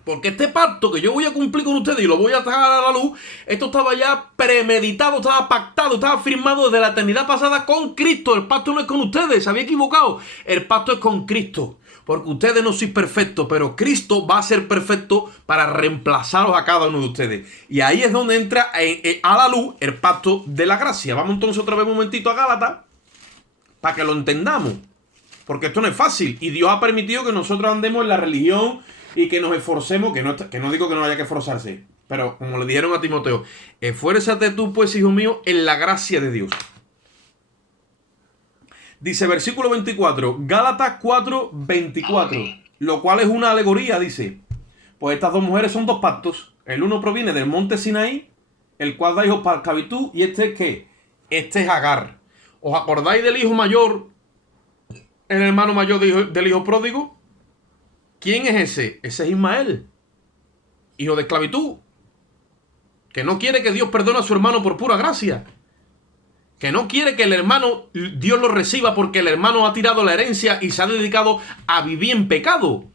Porque este pacto que yo voy a cumplir con ustedes y lo voy a sacar a la luz, esto estaba ya premeditado, estaba pactado, estaba firmado desde la eternidad pasada con Cristo. El pacto no es con ustedes, se había equivocado. El pacto es con Cristo. Porque ustedes no son perfectos, pero Cristo va a ser perfecto para reemplazaros a cada uno de ustedes. Y ahí es donde entra a la luz el pacto de la gracia. Vamos entonces otra vez un momentito a Gálatas para que lo entendamos. Porque esto no es fácil. Y Dios ha permitido que nosotros andemos en la religión y que nos esforcemos, que no digo que no haya que esforzarse, pero como le dijeron a Timoteo, esfuérzate tú pues, hijo mío, en la gracia de Dios. Dice versículo 24, Gálatas 4, 24, lo cual es una alegoría, dice, pues estas dos mujeres son dos pactos, el uno proviene del monte Sinaí, el cual da hijos para esclavitud, y este es ¿qué? Este es Agar. ¿Os acordáis del hijo mayor, el hermano mayor del hijo pródigo? ¿Quién es ese? Ese es Ismael, hijo de esclavitud, que no quiere que Dios perdone a su hermano por pura gracia, que no quiere que el hermano, Dios lo reciba porque el hermano ha tirado la herencia y se ha dedicado a vivir en pecado.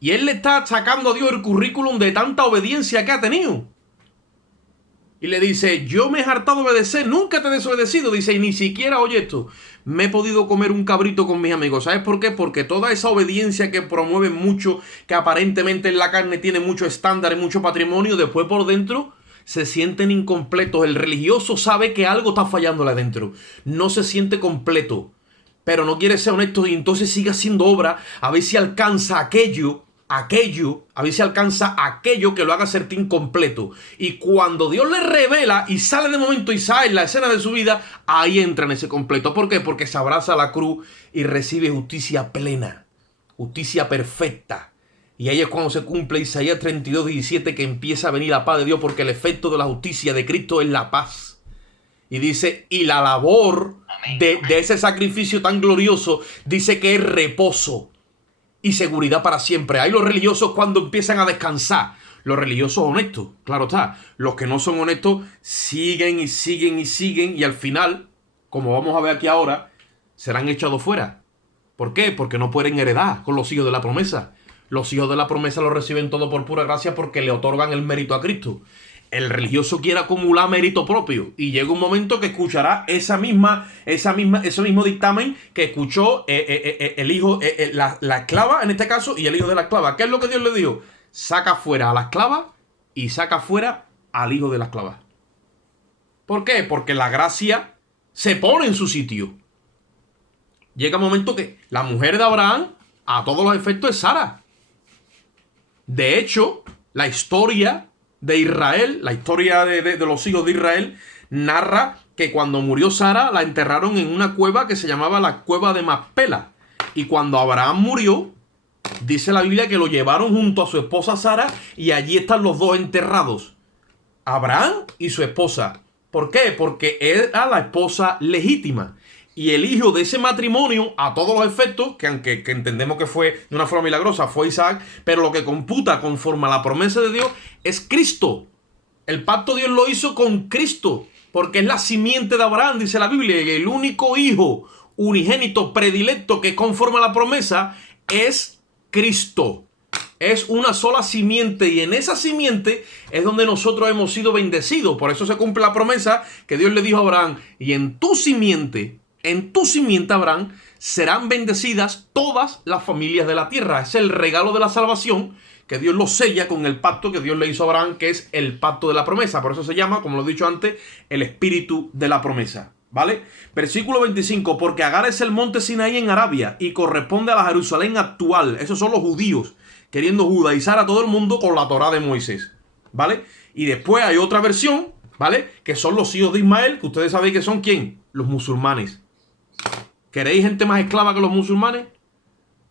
Y él le está sacando a Dios el currículum de tanta obediencia que ha tenido. Y le dice, yo me he hartado de obedecer, nunca te he desobedecido. Dice, y ni siquiera, oye esto, me he podido comer un cabrito con mis amigos. ¿Sabes por qué? Porque toda esa obediencia que promueve mucho, que aparentemente en la carne tiene mucho estándar y mucho patrimonio, después por dentro se sienten incompletos. El religioso sabe que algo está fallándole adentro. No se siente completo, pero no quiere ser honesto y entonces sigue haciendo obra a ver si alcanza aquello, a ver si alcanza aquello que lo haga sentir incompleto. Y cuando Dios le revela y sale de momento Isaac en la escena de su vida, ahí entra en ese completo. ¿Por qué? Porque se abraza a la cruz y recibe justicia plena, justicia perfecta. Y ahí es cuando se cumple Isaías 32, 17, que empieza a venir la paz de Dios, porque el efecto de la justicia de Cristo es la paz. Y dice, y la labor de ese sacrificio tan glorioso, dice que es reposo y seguridad para siempre. Ahí los religiosos cuando empiezan a descansar, los religiosos honestos, claro está. Los que no son honestos siguen y siguen y siguen, y al final, como vamos a ver aquí ahora, serán echados fuera. ¿Por qué? Porque no pueden heredar con los hijos de la promesa. Los hijos de la promesa lo reciben todo por pura gracia porque le otorgan el mérito a Cristo. El religioso quiere acumular mérito propio y llega un momento que escuchará ese mismo dictamen que escuchó el hijo, la esclava en este caso, y el hijo de la esclava. ¿Qué es lo que Dios le dijo? Saca fuera a la esclava y saca fuera al hijo de la esclava. ¿Por qué? Porque la gracia se pone en su sitio. Llega un momento que la mujer de Abraham, a todos los efectos, es Sara. De hecho, la historia de Israel, la historia de los hijos de Israel, narra que cuando murió Sara, la enterraron en una cueva que se llamaba la cueva de Macpela. Y cuando Abraham murió, dice la Biblia que lo llevaron junto a su esposa Sara, y allí están los dos enterrados, Abraham y su esposa. ¿Por qué? Porque era la esposa legítima. Y el hijo de ese matrimonio, a todos los efectos, que aunque entendemos que fue de una forma milagrosa, fue Isaac, pero lo que computa conforme a la promesa de Dios es Cristo. El pacto Dios lo hizo con Cristo, porque es la simiente de Abraham, dice la Biblia, y el único hijo unigénito predilecto que conforma la promesa es Cristo. Es una sola simiente, y en esa simiente es donde nosotros hemos sido bendecidos. Por eso se cumple la promesa que Dios le dijo a Abraham, y en tu simiente, Abraham, serán bendecidas todas las familias de la tierra. Es el regalo de la salvación que Dios lo sella con el pacto que Dios le hizo a Abraham, que es el pacto de la promesa. Por eso se llama, como lo he dicho antes, el espíritu de la promesa. ¿Vale? Versículo 25. Porque Agar es el monte Sinaí en Arabia y corresponde a la Jerusalén actual. Esos son los judíos queriendo judaizar a todo el mundo con la Torá de Moisés, ¿vale? Y después hay otra versión, ¿vale? Que son los hijos de Ismael, que ustedes saben que son ¿quién? Los musulmanes. ¿Queréis gente más esclava que los musulmanes?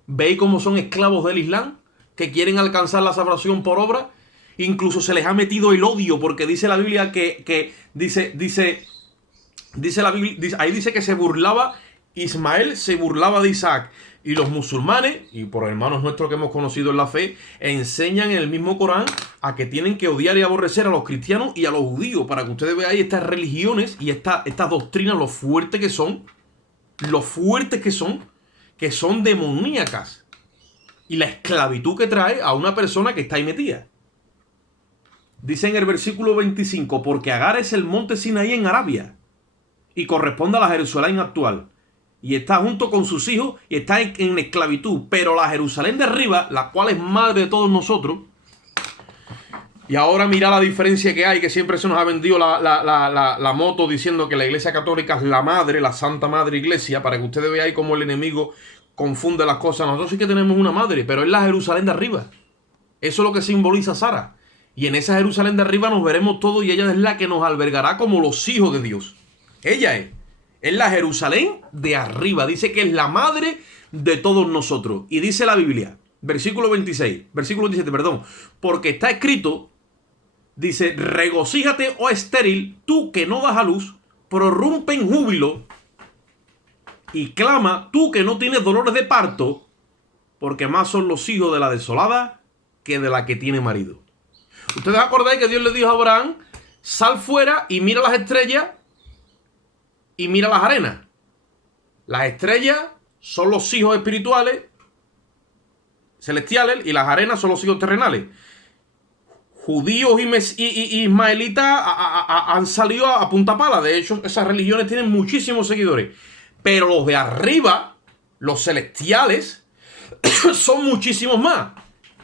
¿Veis cómo son esclavos del Islam? Que quieren alcanzar la salvación por obra. Incluso se les ha metido el odio, porque dice la Biblia dice la Biblia, ahí dice que se burlaba, Ismael se burlaba de Isaac. Y los musulmanes, y por hermanos nuestros que hemos conocido en la fe, enseñan en el mismo Corán a que tienen que odiar y aborrecer a los cristianos y a los judíos, para que ustedes vean estas religiones y estas doctrinas, lo fuertes que son, que son demoníacas. Y la esclavitud que trae a una persona que está ahí metida. Dice en el versículo 25, porque Agar es el monte Sinaí en Arabia y corresponde a la Jerusalén actual. Y está junto con sus hijos y está en esclavitud. Pero la Jerusalén de arriba, la cual es madre de todos nosotros. Y ahora mira la diferencia que hay, que siempre se nos ha vendido la moto diciendo que la Iglesia Católica es la madre, la Santa Madre Iglesia, para que ustedes vean cómo el enemigo confunde las cosas. Nosotros sí que tenemos una madre, pero es la Jerusalén de arriba. Eso es lo que simboliza Sara. Y en esa Jerusalén de arriba nos veremos todos y ella es la que nos albergará como los hijos de Dios. Ella es la Jerusalén de arriba. Dice que es la madre de todos nosotros. Y dice la Biblia, versículo 27, perdón. Porque está escrito, dice, regocíjate, oh estéril, tú que no das a luz, prorrumpe en júbilo y clama, tú que no tienes dolores de parto, porque más son los hijos de la desolada que de la que tiene marido. ¿Ustedes acordáis que Dios le dijo a Abraham, sal fuera y mira las estrellas y mira las arenas? Las estrellas son los hijos espirituales, celestiales, y las arenas son los hijos terrenales. Judíos y ismaelitas han salido a punta pala. De hecho, esas religiones tienen muchísimos seguidores. Pero los de arriba, los celestiales, son muchísimos más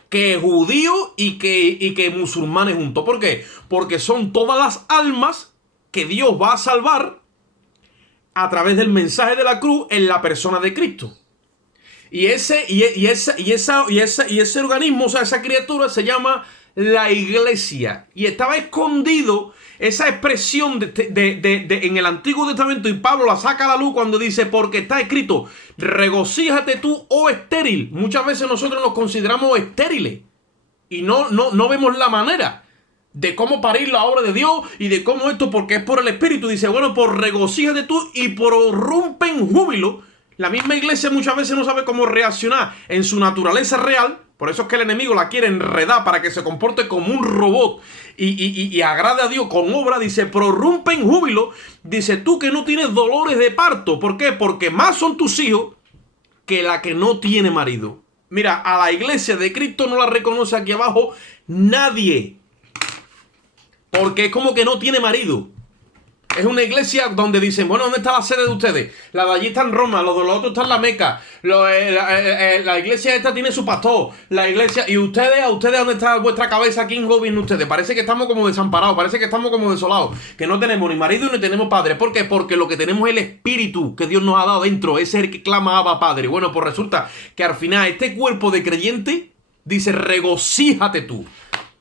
que judíos y que musulmanes juntos. ¿Por qué? Porque son todas las almas que Dios va a salvar a través del mensaje de la cruz en la persona de Cristo. Y ese organismo, o sea, esa criatura se llama la iglesia. Y estaba escondido esa expresión en el Antiguo Testamento, y Pablo la saca a la luz cuando dice, porque está escrito, regocíjate tú, oh estéril. Muchas veces nosotros nos consideramos estériles y no vemos la manera de cómo parir la obra de Dios y de cómo esto, porque es por el Espíritu. Dice, bueno, por regocíjate tú y prorrumpe en júbilo. La misma iglesia muchas veces no sabe cómo reaccionar en su naturaleza real. Por eso es que el enemigo la quiere enredar para que se comporte como un robot y agrade a Dios con obra. Dice, prorrumpe en júbilo. Dice, tú que no tienes dolores de parto. ¿Por qué? Porque más son tus hijos que la que no tiene marido. Mira, a la iglesia de Cristo no la reconoce aquí abajo nadie. Porque es como que no tiene marido. Es una iglesia donde dicen, bueno, ¿dónde está la sede de ustedes? La de allí está en Roma, los de los otros están en la Meca. La iglesia esta tiene su pastor. La iglesia, y ustedes, ¿a ustedes dónde está vuestra cabeza? ¿Quién gobierna ustedes? Parece que estamos como desamparados, parece que estamos como desolados. Que no tenemos ni marido ni tenemos padre. ¿Por qué? Porque lo que tenemos es el espíritu que Dios nos ha dado dentro. Ese es el que clama Abba Padre. Bueno, pues resulta que al final este cuerpo de creyente dice, regocíjate tú.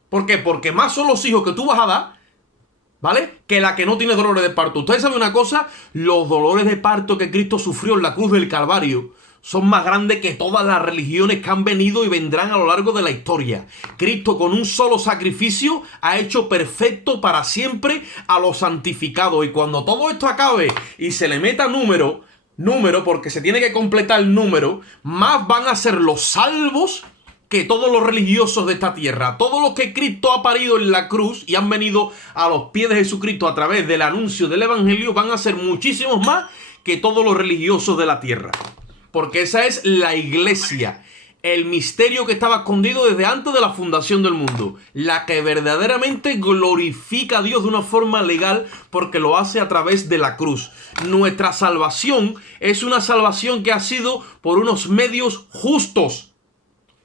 ¿Por qué? Porque más son los hijos que tú vas a dar, ¿vale? Que la que no tiene dolores de parto. Ustedes saben una cosa, los dolores de parto que Cristo sufrió en la cruz del Calvario son más grandes que todas las religiones que han venido y vendrán a lo largo de la historia. Cristo con un solo sacrificio ha hecho perfecto para siempre a los santificados. Y cuando todo esto acabe y se le meta número, porque se tiene que completar el número, más van a ser los salvos que todos los religiosos de esta tierra. Todos los que Cristo ha parido en la cruz y han venido a los pies de Jesucristo a través del anuncio del evangelio van a ser muchísimos más que todos los religiosos de la tierra. Porque esa es la iglesia, el misterio que estaba escondido desde antes de la fundación del mundo, la que verdaderamente glorifica a Dios de una forma legal porque lo hace a través de la cruz. Nuestra salvación es una salvación que ha sido por unos medios justos.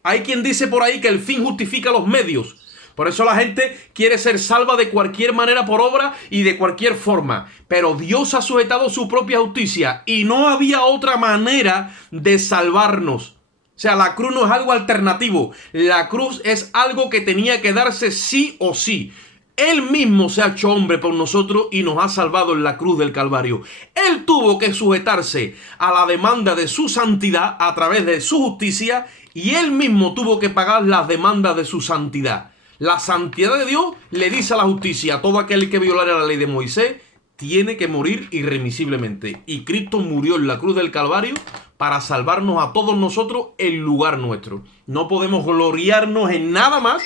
Hay quien dice por ahí que el fin justifica los medios. Por eso la gente quiere ser salva de cualquier manera por obra y de cualquier forma. Pero Dios ha sujetado su propia justicia y no había otra manera de salvarnos sea, la cruz no es algo alternativo. La cruz es algo que tenía que darse sí o sí. Él mismo se ha hecho hombre por nosotros y nos ha salvado en la cruz del Calvario. Él tuvo que sujetarse a la demanda de su santidad a través de su justicia y él mismo tuvo que pagar las demandas de su santidad. La santidad de Dios le dice a la justicia: todo aquel que violare la ley de Moisés tiene que morir irremisiblemente. Y Cristo murió en la cruz del Calvario para salvarnos a todos nosotros en lugar nuestro. No podemos gloriarnos en nada más,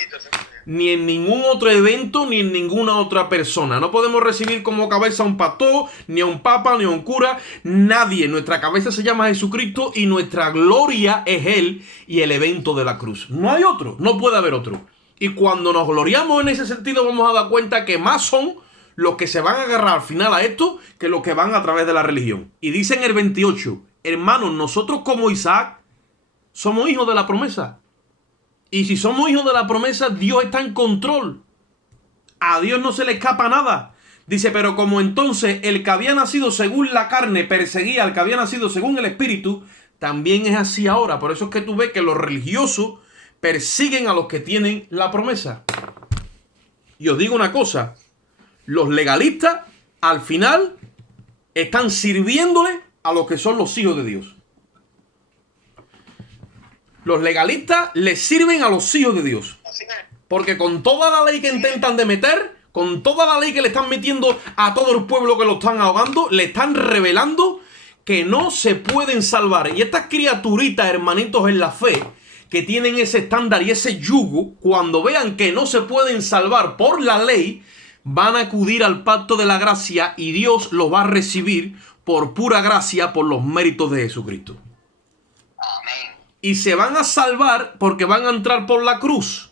ni en ningún otro evento, ni en ninguna otra persona. No podemos recibir como cabeza a un pastor, ni a un papa, ni a un cura. Nadie. Nuestra cabeza se llama Jesucristo y nuestra gloria es Él y el evento de la cruz. No hay otro, no puede haber otro. Y cuando nos gloriamos en ese sentido vamos a dar cuenta que más son los que se van a agarrar al final a esto que los que van a través de la religión. Y dice en el 28, hermanos, nosotros como Isaac somos hijos de la promesa. Y si somos hijos de la promesa, Dios está en control. A Dios no se le escapa nada. Dice, pero como entonces el que había nacido según la carne perseguía al que había nacido según el espíritu, también es así ahora. Por eso es que tú ves que los religiosos persiguen a los que tienen la promesa. Y os digo una cosa, los legalistas al final están sirviéndole a los que son los hijos de Dios. Los legalistas les sirven a los hijos de Dios. Porque con toda la ley que intentan de meter, con toda la ley que le están metiendo a todo el pueblo que lo están ahogando, le están revelando que no se pueden salvar. Y estas criaturitas, hermanitos en la fe, que tienen ese estándar y ese yugo, cuando vean que no se pueden salvar por la ley, van a acudir al pacto de la gracia y Dios los va a recibir por pura gracia, por los méritos de Jesucristo. Amén. Y se van a salvar porque van a entrar por la cruz.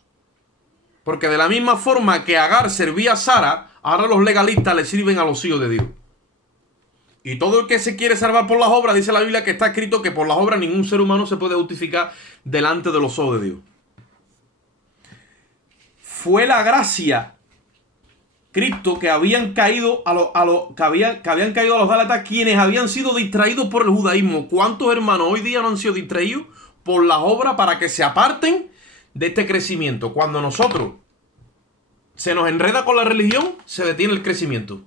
Porque de la misma forma que Agar servía a Sara, ahora los legalistas le sirven a los hijos de Dios. Y todo el que se quiere salvar por las obras, dice la Biblia que está escrito que por las obras ningún ser humano se puede justificar delante de los ojos de Dios. Fue la gracia, Cristo, que habían caído que habían caído a los Gálatas, quienes habían sido distraídos por el judaísmo. ¿Cuántos hermanos hoy día no han sido distraídos por las obras para que se aparten de este crecimiento? Cuando nosotros se nos enreda con la religión, se detiene el crecimiento.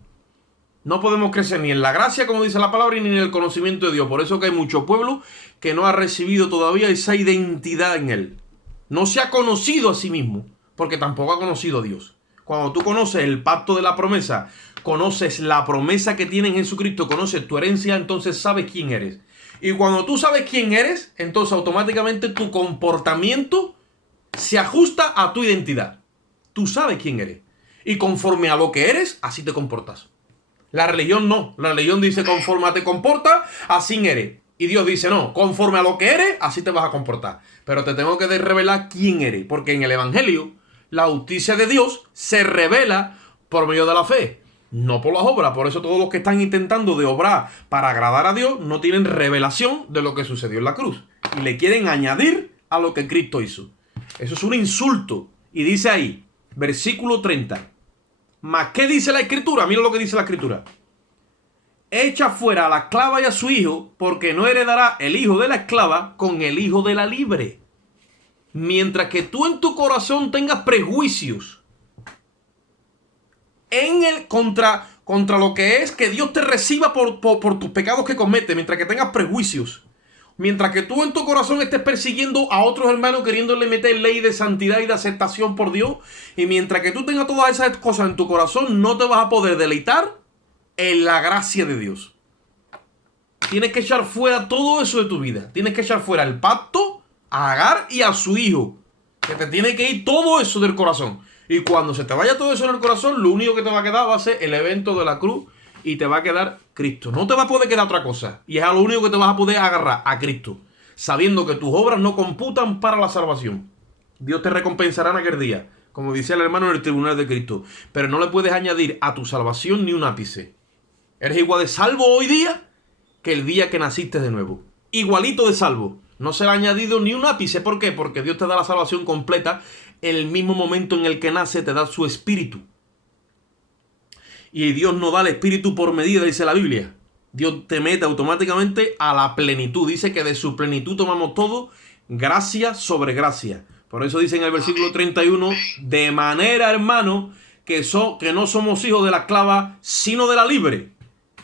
No podemos crecer ni en la gracia, como dice la palabra, ni en el conocimiento de Dios. Por eso que hay mucho pueblo que no ha recibido todavía esa identidad en Él. No se ha conocido a sí mismo, porque tampoco ha conocido a Dios. Cuando tú conoces el pacto de la promesa, conoces la promesa que tiene en Jesucristo, conoces tu herencia, entonces sabes quién eres. Y cuando tú sabes quién eres, entonces automáticamente tu comportamiento se ajusta a tu identidad. Tú sabes quién eres. Y conforme a lo que eres, así te comportas. La religión no. La religión dice conforme a te comportas, así eres. Y Dios dice no, conforme a lo que eres, así te vas a comportar. Pero te tengo que revelar quién eres. Porque en el Evangelio, la justicia de Dios se revela por medio de la fe, no por las obras. Por eso todos los que están intentando de obrar para agradar a Dios no tienen revelación de lo que sucedió en la cruz. Y le quieren añadir a lo que Cristo hizo. Eso es un insulto. Y dice ahí, versículo 30. ¿Mas qué dice la Escritura? Mira lo que dice la Escritura. Echa fuera a la esclava y a su hijo, porque no heredará el hijo de la esclava con el hijo de la libre. Mientras que tú en tu corazón tengas prejuicios contra lo que es que Dios te reciba por tus pecados que cometes, mientras que tengas prejuicios, mientras que tú en tu corazón estés persiguiendo a otros hermanos queriéndole meter ley de santidad y de aceptación por Dios, y mientras que tú tengas todas esas cosas en tu corazón, no te vas a poder deleitar en la gracia de Dios. Tienes que echar fuera todo eso de tu vida. Tienes que echar fuera el pacto, a Agar y a su hijo. Que te tiene que ir todo eso del corazón. Y cuando se te vaya todo eso en el corazón, lo único que te va a quedar va a ser el evento de la cruz y te va a quedar Cristo. No te va a poder quedar otra cosa. Y es a lo único que te vas a poder agarrar, a Cristo. Sabiendo que tus obras no computan para la salvación. Dios te recompensará en aquel día, como dice el hermano en el tribunal de Cristo. Pero no le puedes añadir a tu salvación ni un ápice. Eres igual de salvo hoy día que el día que naciste de nuevo. Igualito de salvo. No se le ha añadido ni un ápice. ¿Por qué? Porque Dios te da la salvación completa. En el mismo momento en el que nace te da su espíritu. Y Dios no da el espíritu por medida, dice la Biblia. Dios te mete automáticamente a la plenitud. Dice que de su plenitud tomamos todo gracia sobre gracia. Por eso dice en el versículo 31, de manera, hermano, que no somos hijos de la esclava, sino de la libre.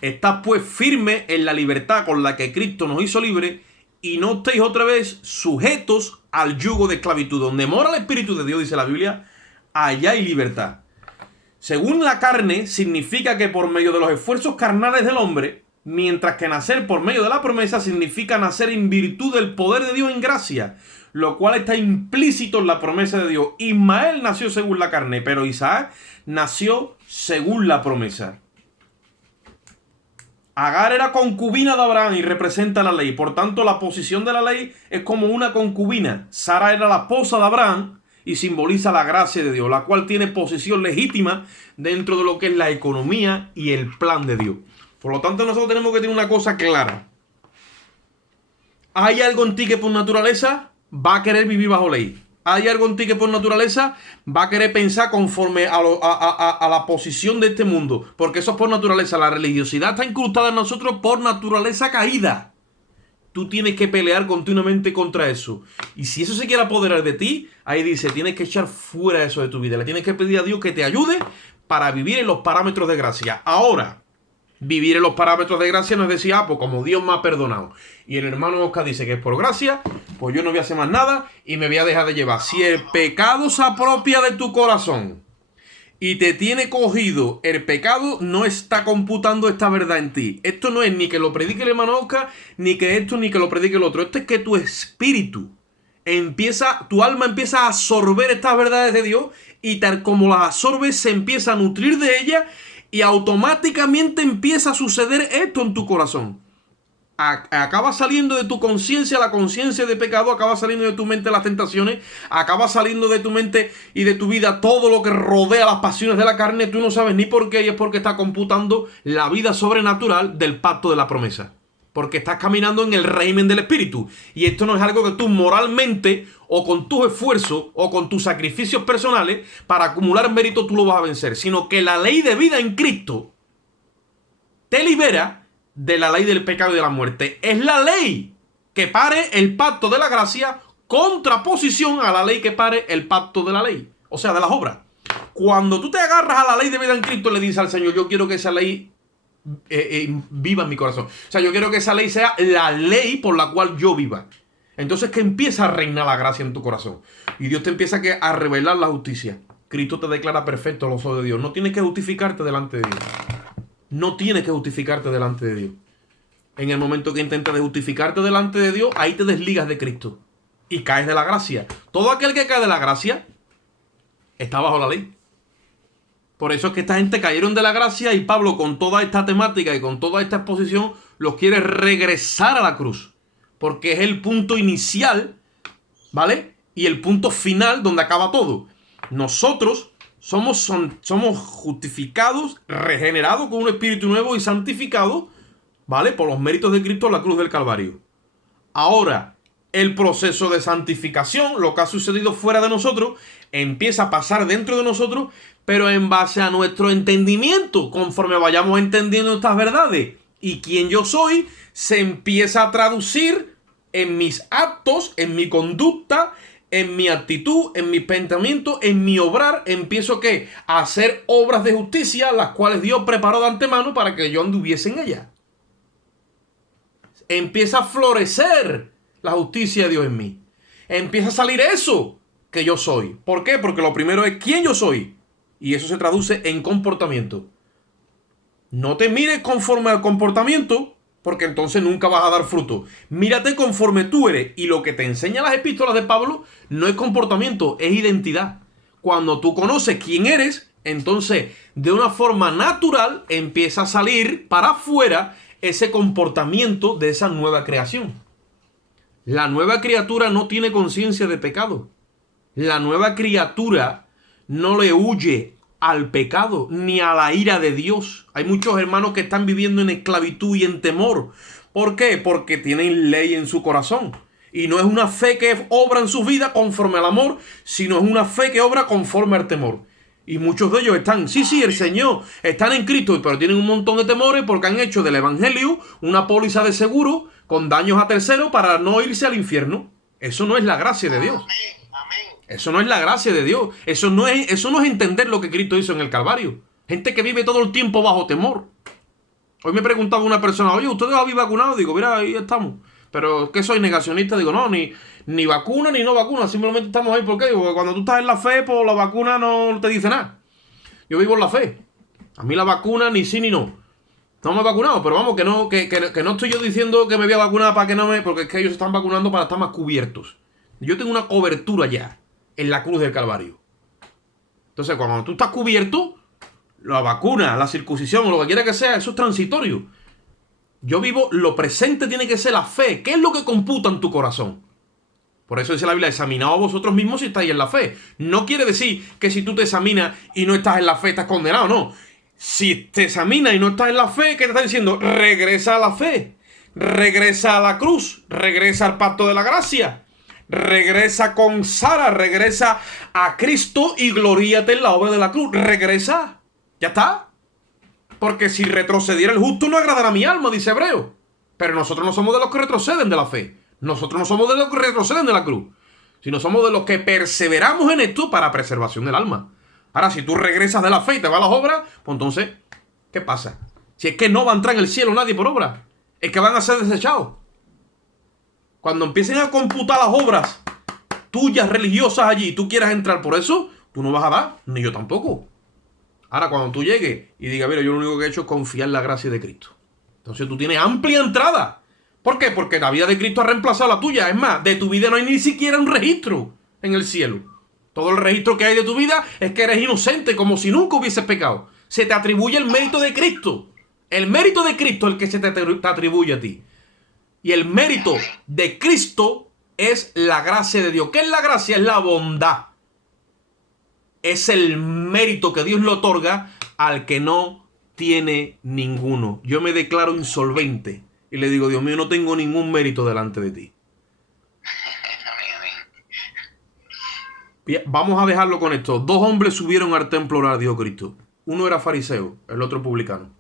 Estad pues firme en la libertad con la que Cristo nos hizo libre, y no estéis otra vez sujetos al yugo de esclavitud. Donde mora el Espíritu de Dios, dice la Biblia, allá hay libertad. Según la carne, significa que por medio de los esfuerzos carnales del hombre, mientras que nacer por medio de la promesa significa nacer en virtud del poder de Dios en gracia, lo cual está implícito en la promesa de Dios. Ismael nació según la carne, pero Isaac nació según la promesa. Agar era concubina de Abraham y representa la ley. Por tanto, la posición de la ley es como una concubina. Sara era la esposa de Abraham y simboliza la gracia de Dios, la cual tiene posición legítima dentro de lo que es la economía y el plan de Dios. Por lo tanto, nosotros tenemos que tener una cosa clara. ¿Hay algo en ti que por naturaleza va a querer vivir bajo ley? ¿Hay algo en ti que por naturaleza va a querer pensar conforme a la posición de este mundo? Porque eso es por naturaleza. La religiosidad está incrustada en nosotros por naturaleza caída. Tú tienes que pelear continuamente contra eso. Y si eso se quiere apoderar de ti, ahí dice, tienes que echar fuera eso de tu vida. Le tienes que pedir a Dios que te ayude para vivir en los parámetros de gracia. Ahora, vivir en los parámetros de gracia no es decir, pues como Dios me ha perdonado y el hermano Oscar dice que es por gracia, pues yo no voy a hacer más nada y me voy a dejar de llevar. Si el pecado se apropia de tu corazón y te tiene cogido, el pecado no está computando esta verdad en ti. Esto no es ni que lo predique el hermano Oscar, ni que esto, ni que lo predique el otro. Esto es que tu espíritu tu alma empieza a absorber estas verdades de Dios y tal como las absorbes, se empieza a nutrir de ellas y automáticamente empieza a suceder esto en tu corazón. Acaba saliendo de tu conciencia la conciencia de pecado, acaba saliendo de tu mente las tentaciones, acaba saliendo de tu mente y de tu vida todo lo que rodea las pasiones de la carne. Tú no sabes ni por qué, y es porque está computando la vida sobrenatural del pacto de la promesa. Porque estás caminando en el régimen del Espíritu. Y esto no es algo que tú moralmente o con tus esfuerzos o con tus sacrificios personales para acumular mérito tú lo vas a vencer. Sino que la ley de vida en Cristo te libera de la ley del pecado y de la muerte. Es la ley que pare el pacto de la gracia, contraposición a la ley que pare el pacto de la ley. O sea, de las obras. Cuando tú te agarras a la ley de vida en Cristo, le dices al Señor, yo quiero que esa ley viva en mi corazón. O sea, yo quiero que esa ley sea la ley por la cual yo viva. Entonces que empieza a reinar la gracia en tu corazón. Y Dios te empieza a revelar la justicia. Cristo te declara perfecto a los ojos de Dios. No tienes que justificarte delante de Dios. No tienes que justificarte delante de Dios. En el momento que intentas de justificarte delante de Dios, ahí te desligas de Cristo. Y caes de la gracia. Todo aquel que cae de la gracia está bajo la ley. Por eso es que esta gente cayeron de la gracia y Pablo con toda esta temática y con toda esta exposición los quiere regresar a la cruz. Porque es el punto inicial, ¿vale? Y el punto final donde acaba todo. Nosotros somos justificados, regenerados con un espíritu nuevo y santificados, ¿vale? Por los méritos de Cristo en la cruz del Calvario. Ahora, el proceso de santificación, lo que ha sucedido fuera de nosotros, empieza a pasar dentro de nosotros, pero en base a nuestro entendimiento, conforme vayamos entendiendo estas verdades y quién yo soy, se empieza a traducir en mis actos, en mi conducta, en mi actitud, en mi pensamiento, en mi obrar. Empiezo ¿qué? A hacer obras de justicia, las cuales Dios preparó de antemano para que yo anduviese en ellas. Empieza a florecer la justicia de Dios en mí. Empieza a salir eso que yo soy. ¿Por qué? Porque lo primero es quién yo soy. Y eso se traduce en comportamiento. No te mires conforme al comportamiento, porque entonces nunca vas a dar fruto. Mírate conforme tú eres. Y lo que te enseñan las epístolas de Pablo no es comportamiento, es identidad. Cuando tú conoces quién eres, entonces de una forma natural empieza a salir para afuera ese comportamiento de esa nueva creación. La nueva criatura no tiene conciencia de pecado. La nueva criatura no le huye al pecado ni a la ira de Dios. Hay muchos hermanos que están viviendo en esclavitud y en temor. ¿Por qué? Porque tienen ley en su corazón. Y no es una fe que obra en su vida conforme al amor, sino es una fe que obra conforme al temor. Y muchos de ellos están, sí, el Señor, están en Cristo, pero tienen un montón de temores porque han hecho del Evangelio una póliza de seguro con daños a terceros para no irse al infierno. Eso no es la gracia de Dios. Amén, amén. Eso no es la gracia de Dios. Eso no es entender lo que Cristo hizo en el Calvario. Gente que vive todo el tiempo bajo temor. Hoy me preguntaba una persona, oye, ¿ustedes habéis vacunado? Digo, mira, ahí estamos. Pero ¿qué soy negacionista? Digo, no, ni vacuna ni no vacuna. Simplemente estamos ahí. ¿Por qué? Digo, porque cuando tú estás en la fe, pues la vacuna no te dice nada. Yo vivo en la fe. A mí la vacuna ni sí ni no. No me he vacunado, pero vamos, que no estoy yo diciendo que me voy a vacunar para que no me... Porque es que ellos se están vacunando para estar más cubiertos. Yo tengo una cobertura ya en la cruz del Calvario. Entonces, cuando tú estás cubierto, la vacuna, la circuncisión o lo que quiera que sea, eso es transitorio. Yo vivo, lo presente tiene que ser la fe. ¿Qué es lo que computa en tu corazón? Por eso dice la Biblia, examinaos a vosotros mismos si estáis en la fe. No quiere decir que si tú te examinas y no estás en la fe, estás condenado, no. Si te examinas y no estás en la fe, ¿qué te está diciendo? Regresa a la fe. Regresa a la cruz. Regresa al pacto de la gracia. Regresa con Sara. Regresa a Cristo y gloríate en la obra de la cruz. Regresa. ¿Ya está? Porque si retrocediera el justo no agradará a mi alma, dice Hebreo. Pero nosotros no somos de los que retroceden de la fe. Nosotros no somos de los que retroceden de la cruz. Sino somos de los que perseveramos en esto para preservación del alma. Ahora, si tú regresas de la fe y te vas a las obras, pues entonces, ¿qué pasa? Si es que no va a entrar en el cielo nadie por obra. Es que van a ser desechados. Cuando empiecen a computar las obras tuyas religiosas allí y tú quieras entrar por eso, tú no vas a dar, ni yo tampoco. Ahora, cuando tú llegues y digas, mira, yo lo único que he hecho es confiar en la gracia de Cristo. Entonces tú tienes amplia entrada. ¿Por qué? Porque la vida de Cristo ha reemplazado la tuya. Es más, de tu vida no hay ni siquiera un registro en el cielo. Todo el registro que hay de tu vida es que eres inocente, como si nunca hubieses pecado. Se te atribuye el mérito de Cristo. El mérito de Cristo es el que se te atribuye a ti. Y el mérito de Cristo es la gracia de Dios. ¿Qué es la gracia? Es la bondad. Es el mérito que Dios le otorga al que no tiene ninguno. Yo me declaro insolvente y le digo, Dios mío, no tengo ningún mérito delante de ti. Vamos a dejarlo con esto. Dos hombres subieron al templo a orar, dijo Cristo. Uno era fariseo, el otro publicano.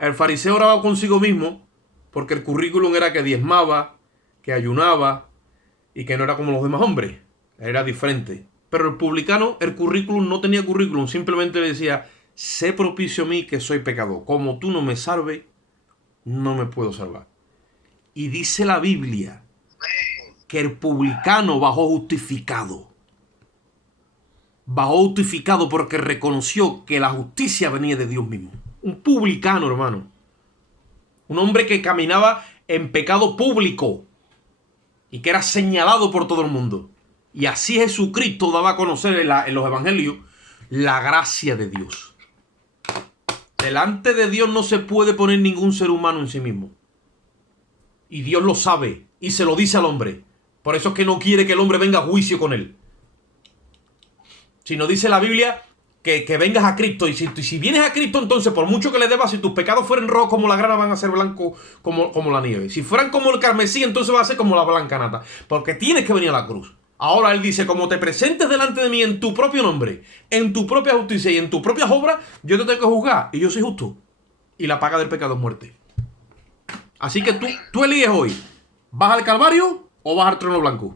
El fariseo oraba consigo mismo porque el currículum era que diezmaba, que ayunaba y que no era como los demás hombres. Era diferente. Pero el publicano, el currículum no tenía currículum. Simplemente le decía, sé propicio a mí que soy pecador. Como tú no me salves, no me puedo salvar. Y dice la Biblia que el publicano bajó justificado. Bajó justificado porque reconoció que la justicia venía de Dios mismo. Un publicano, hermano. Un hombre que caminaba en pecado público y que era señalado por todo el mundo. Y así Jesucristo daba a conocer en los evangelios la gracia de Dios. Delante de Dios no se puede poner ningún ser humano en sí mismo. Y Dios lo sabe y se lo dice al hombre. Por eso es que no quiere que el hombre venga a juicio con él. Sino dice la Biblia que vengas a Cristo. Y si vienes a Cristo, entonces por mucho que le debas, si tus pecados fueran rojos como la grana, van a ser blancos como la nieve. Si fueran como el carmesí, entonces va a ser como la blanca nata. Porque tienes que venir a la cruz. Ahora él dice, como te presentes delante de mí en tu propio nombre, en tu propia justicia y en tus propias obras, yo te tengo que juzgar. Y yo soy justo. Y la paga del pecado es muerte. Así que tú eliges hoy. ¿Vas al Calvario o vas al trono blanco?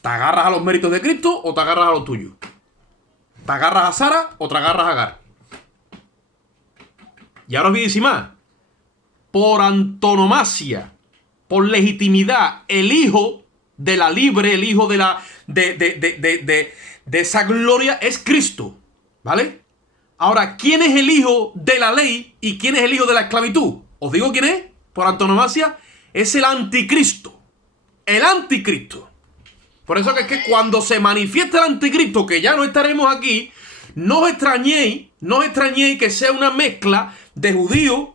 ¿Te agarras a los méritos de Cristo o te agarras a los tuyos? ¿Te agarras a Sara o te agarras a Agar? Y ahora os voy a decir más. Por antonomasia, por legitimidad, el hijo de la libre, el hijo de esa gloria es Cristo. ¿Vale? Ahora, ¿quién es el hijo de la ley y quién es el hijo de la esclavitud? ¿Os digo quién es? Por antonomasia, es el anticristo. El anticristo. Por eso que es que cuando se manifiesta el anticristo, que ya no estaremos aquí, no os extrañéis que sea una mezcla de judíos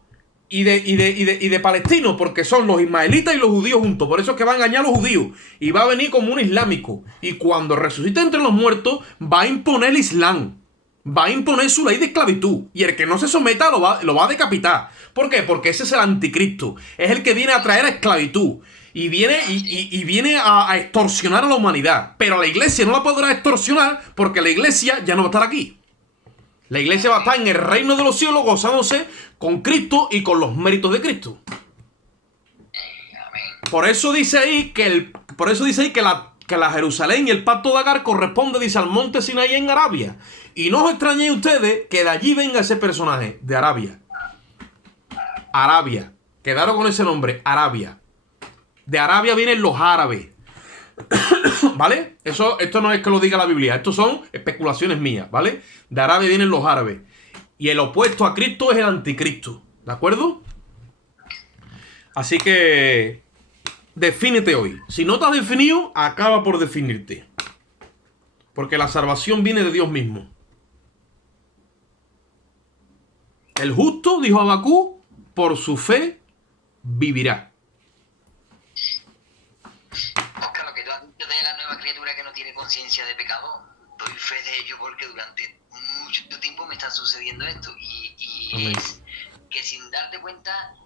y de palestinos, porque son los ismaelitas y los judíos juntos. Por eso es que va a engañar a los judíos y va a venir como un islámico. Y cuando resucite entre los muertos, va a imponer el Islam. Va a imponer su ley de esclavitud. Y el que no se someta lo va a decapitar. ¿Por qué? Porque ese es el anticristo. Es el que viene a traer a esclavitud. Y viene a extorsionar a la humanidad. Pero a la iglesia no la podrá extorsionar porque la iglesia ya no va a estar aquí. La iglesia va a estar en el reino de los cielos gozándose con Cristo y con los méritos de Cristo. Por eso dice ahí que la Jerusalén y el pacto de Agar corresponde, dice, al monte Sinaí en Arabia. Y no os extrañéis ustedes que de allí venga ese personaje, de Arabia. Arabia. Quedaron con ese nombre, Arabia. De Arabia vienen los árabes. ¿Vale? Esto no es que lo diga la Biblia, esto son especulaciones mías, ¿vale? De Arabia vienen los árabes. Y el opuesto a Cristo es el anticristo, ¿de acuerdo? Así que defínete hoy. Si no te has definido, acaba por definirte. Porque la salvación viene de Dios mismo. El justo, dijo Habacuc, por su fe vivirá. Oscar, lo que tú has dicho de la nueva criatura que no tiene conciencia de pecado, doy fe de ello porque durante mucho tiempo me está sucediendo esto. Y Amén. es que sin darte cuenta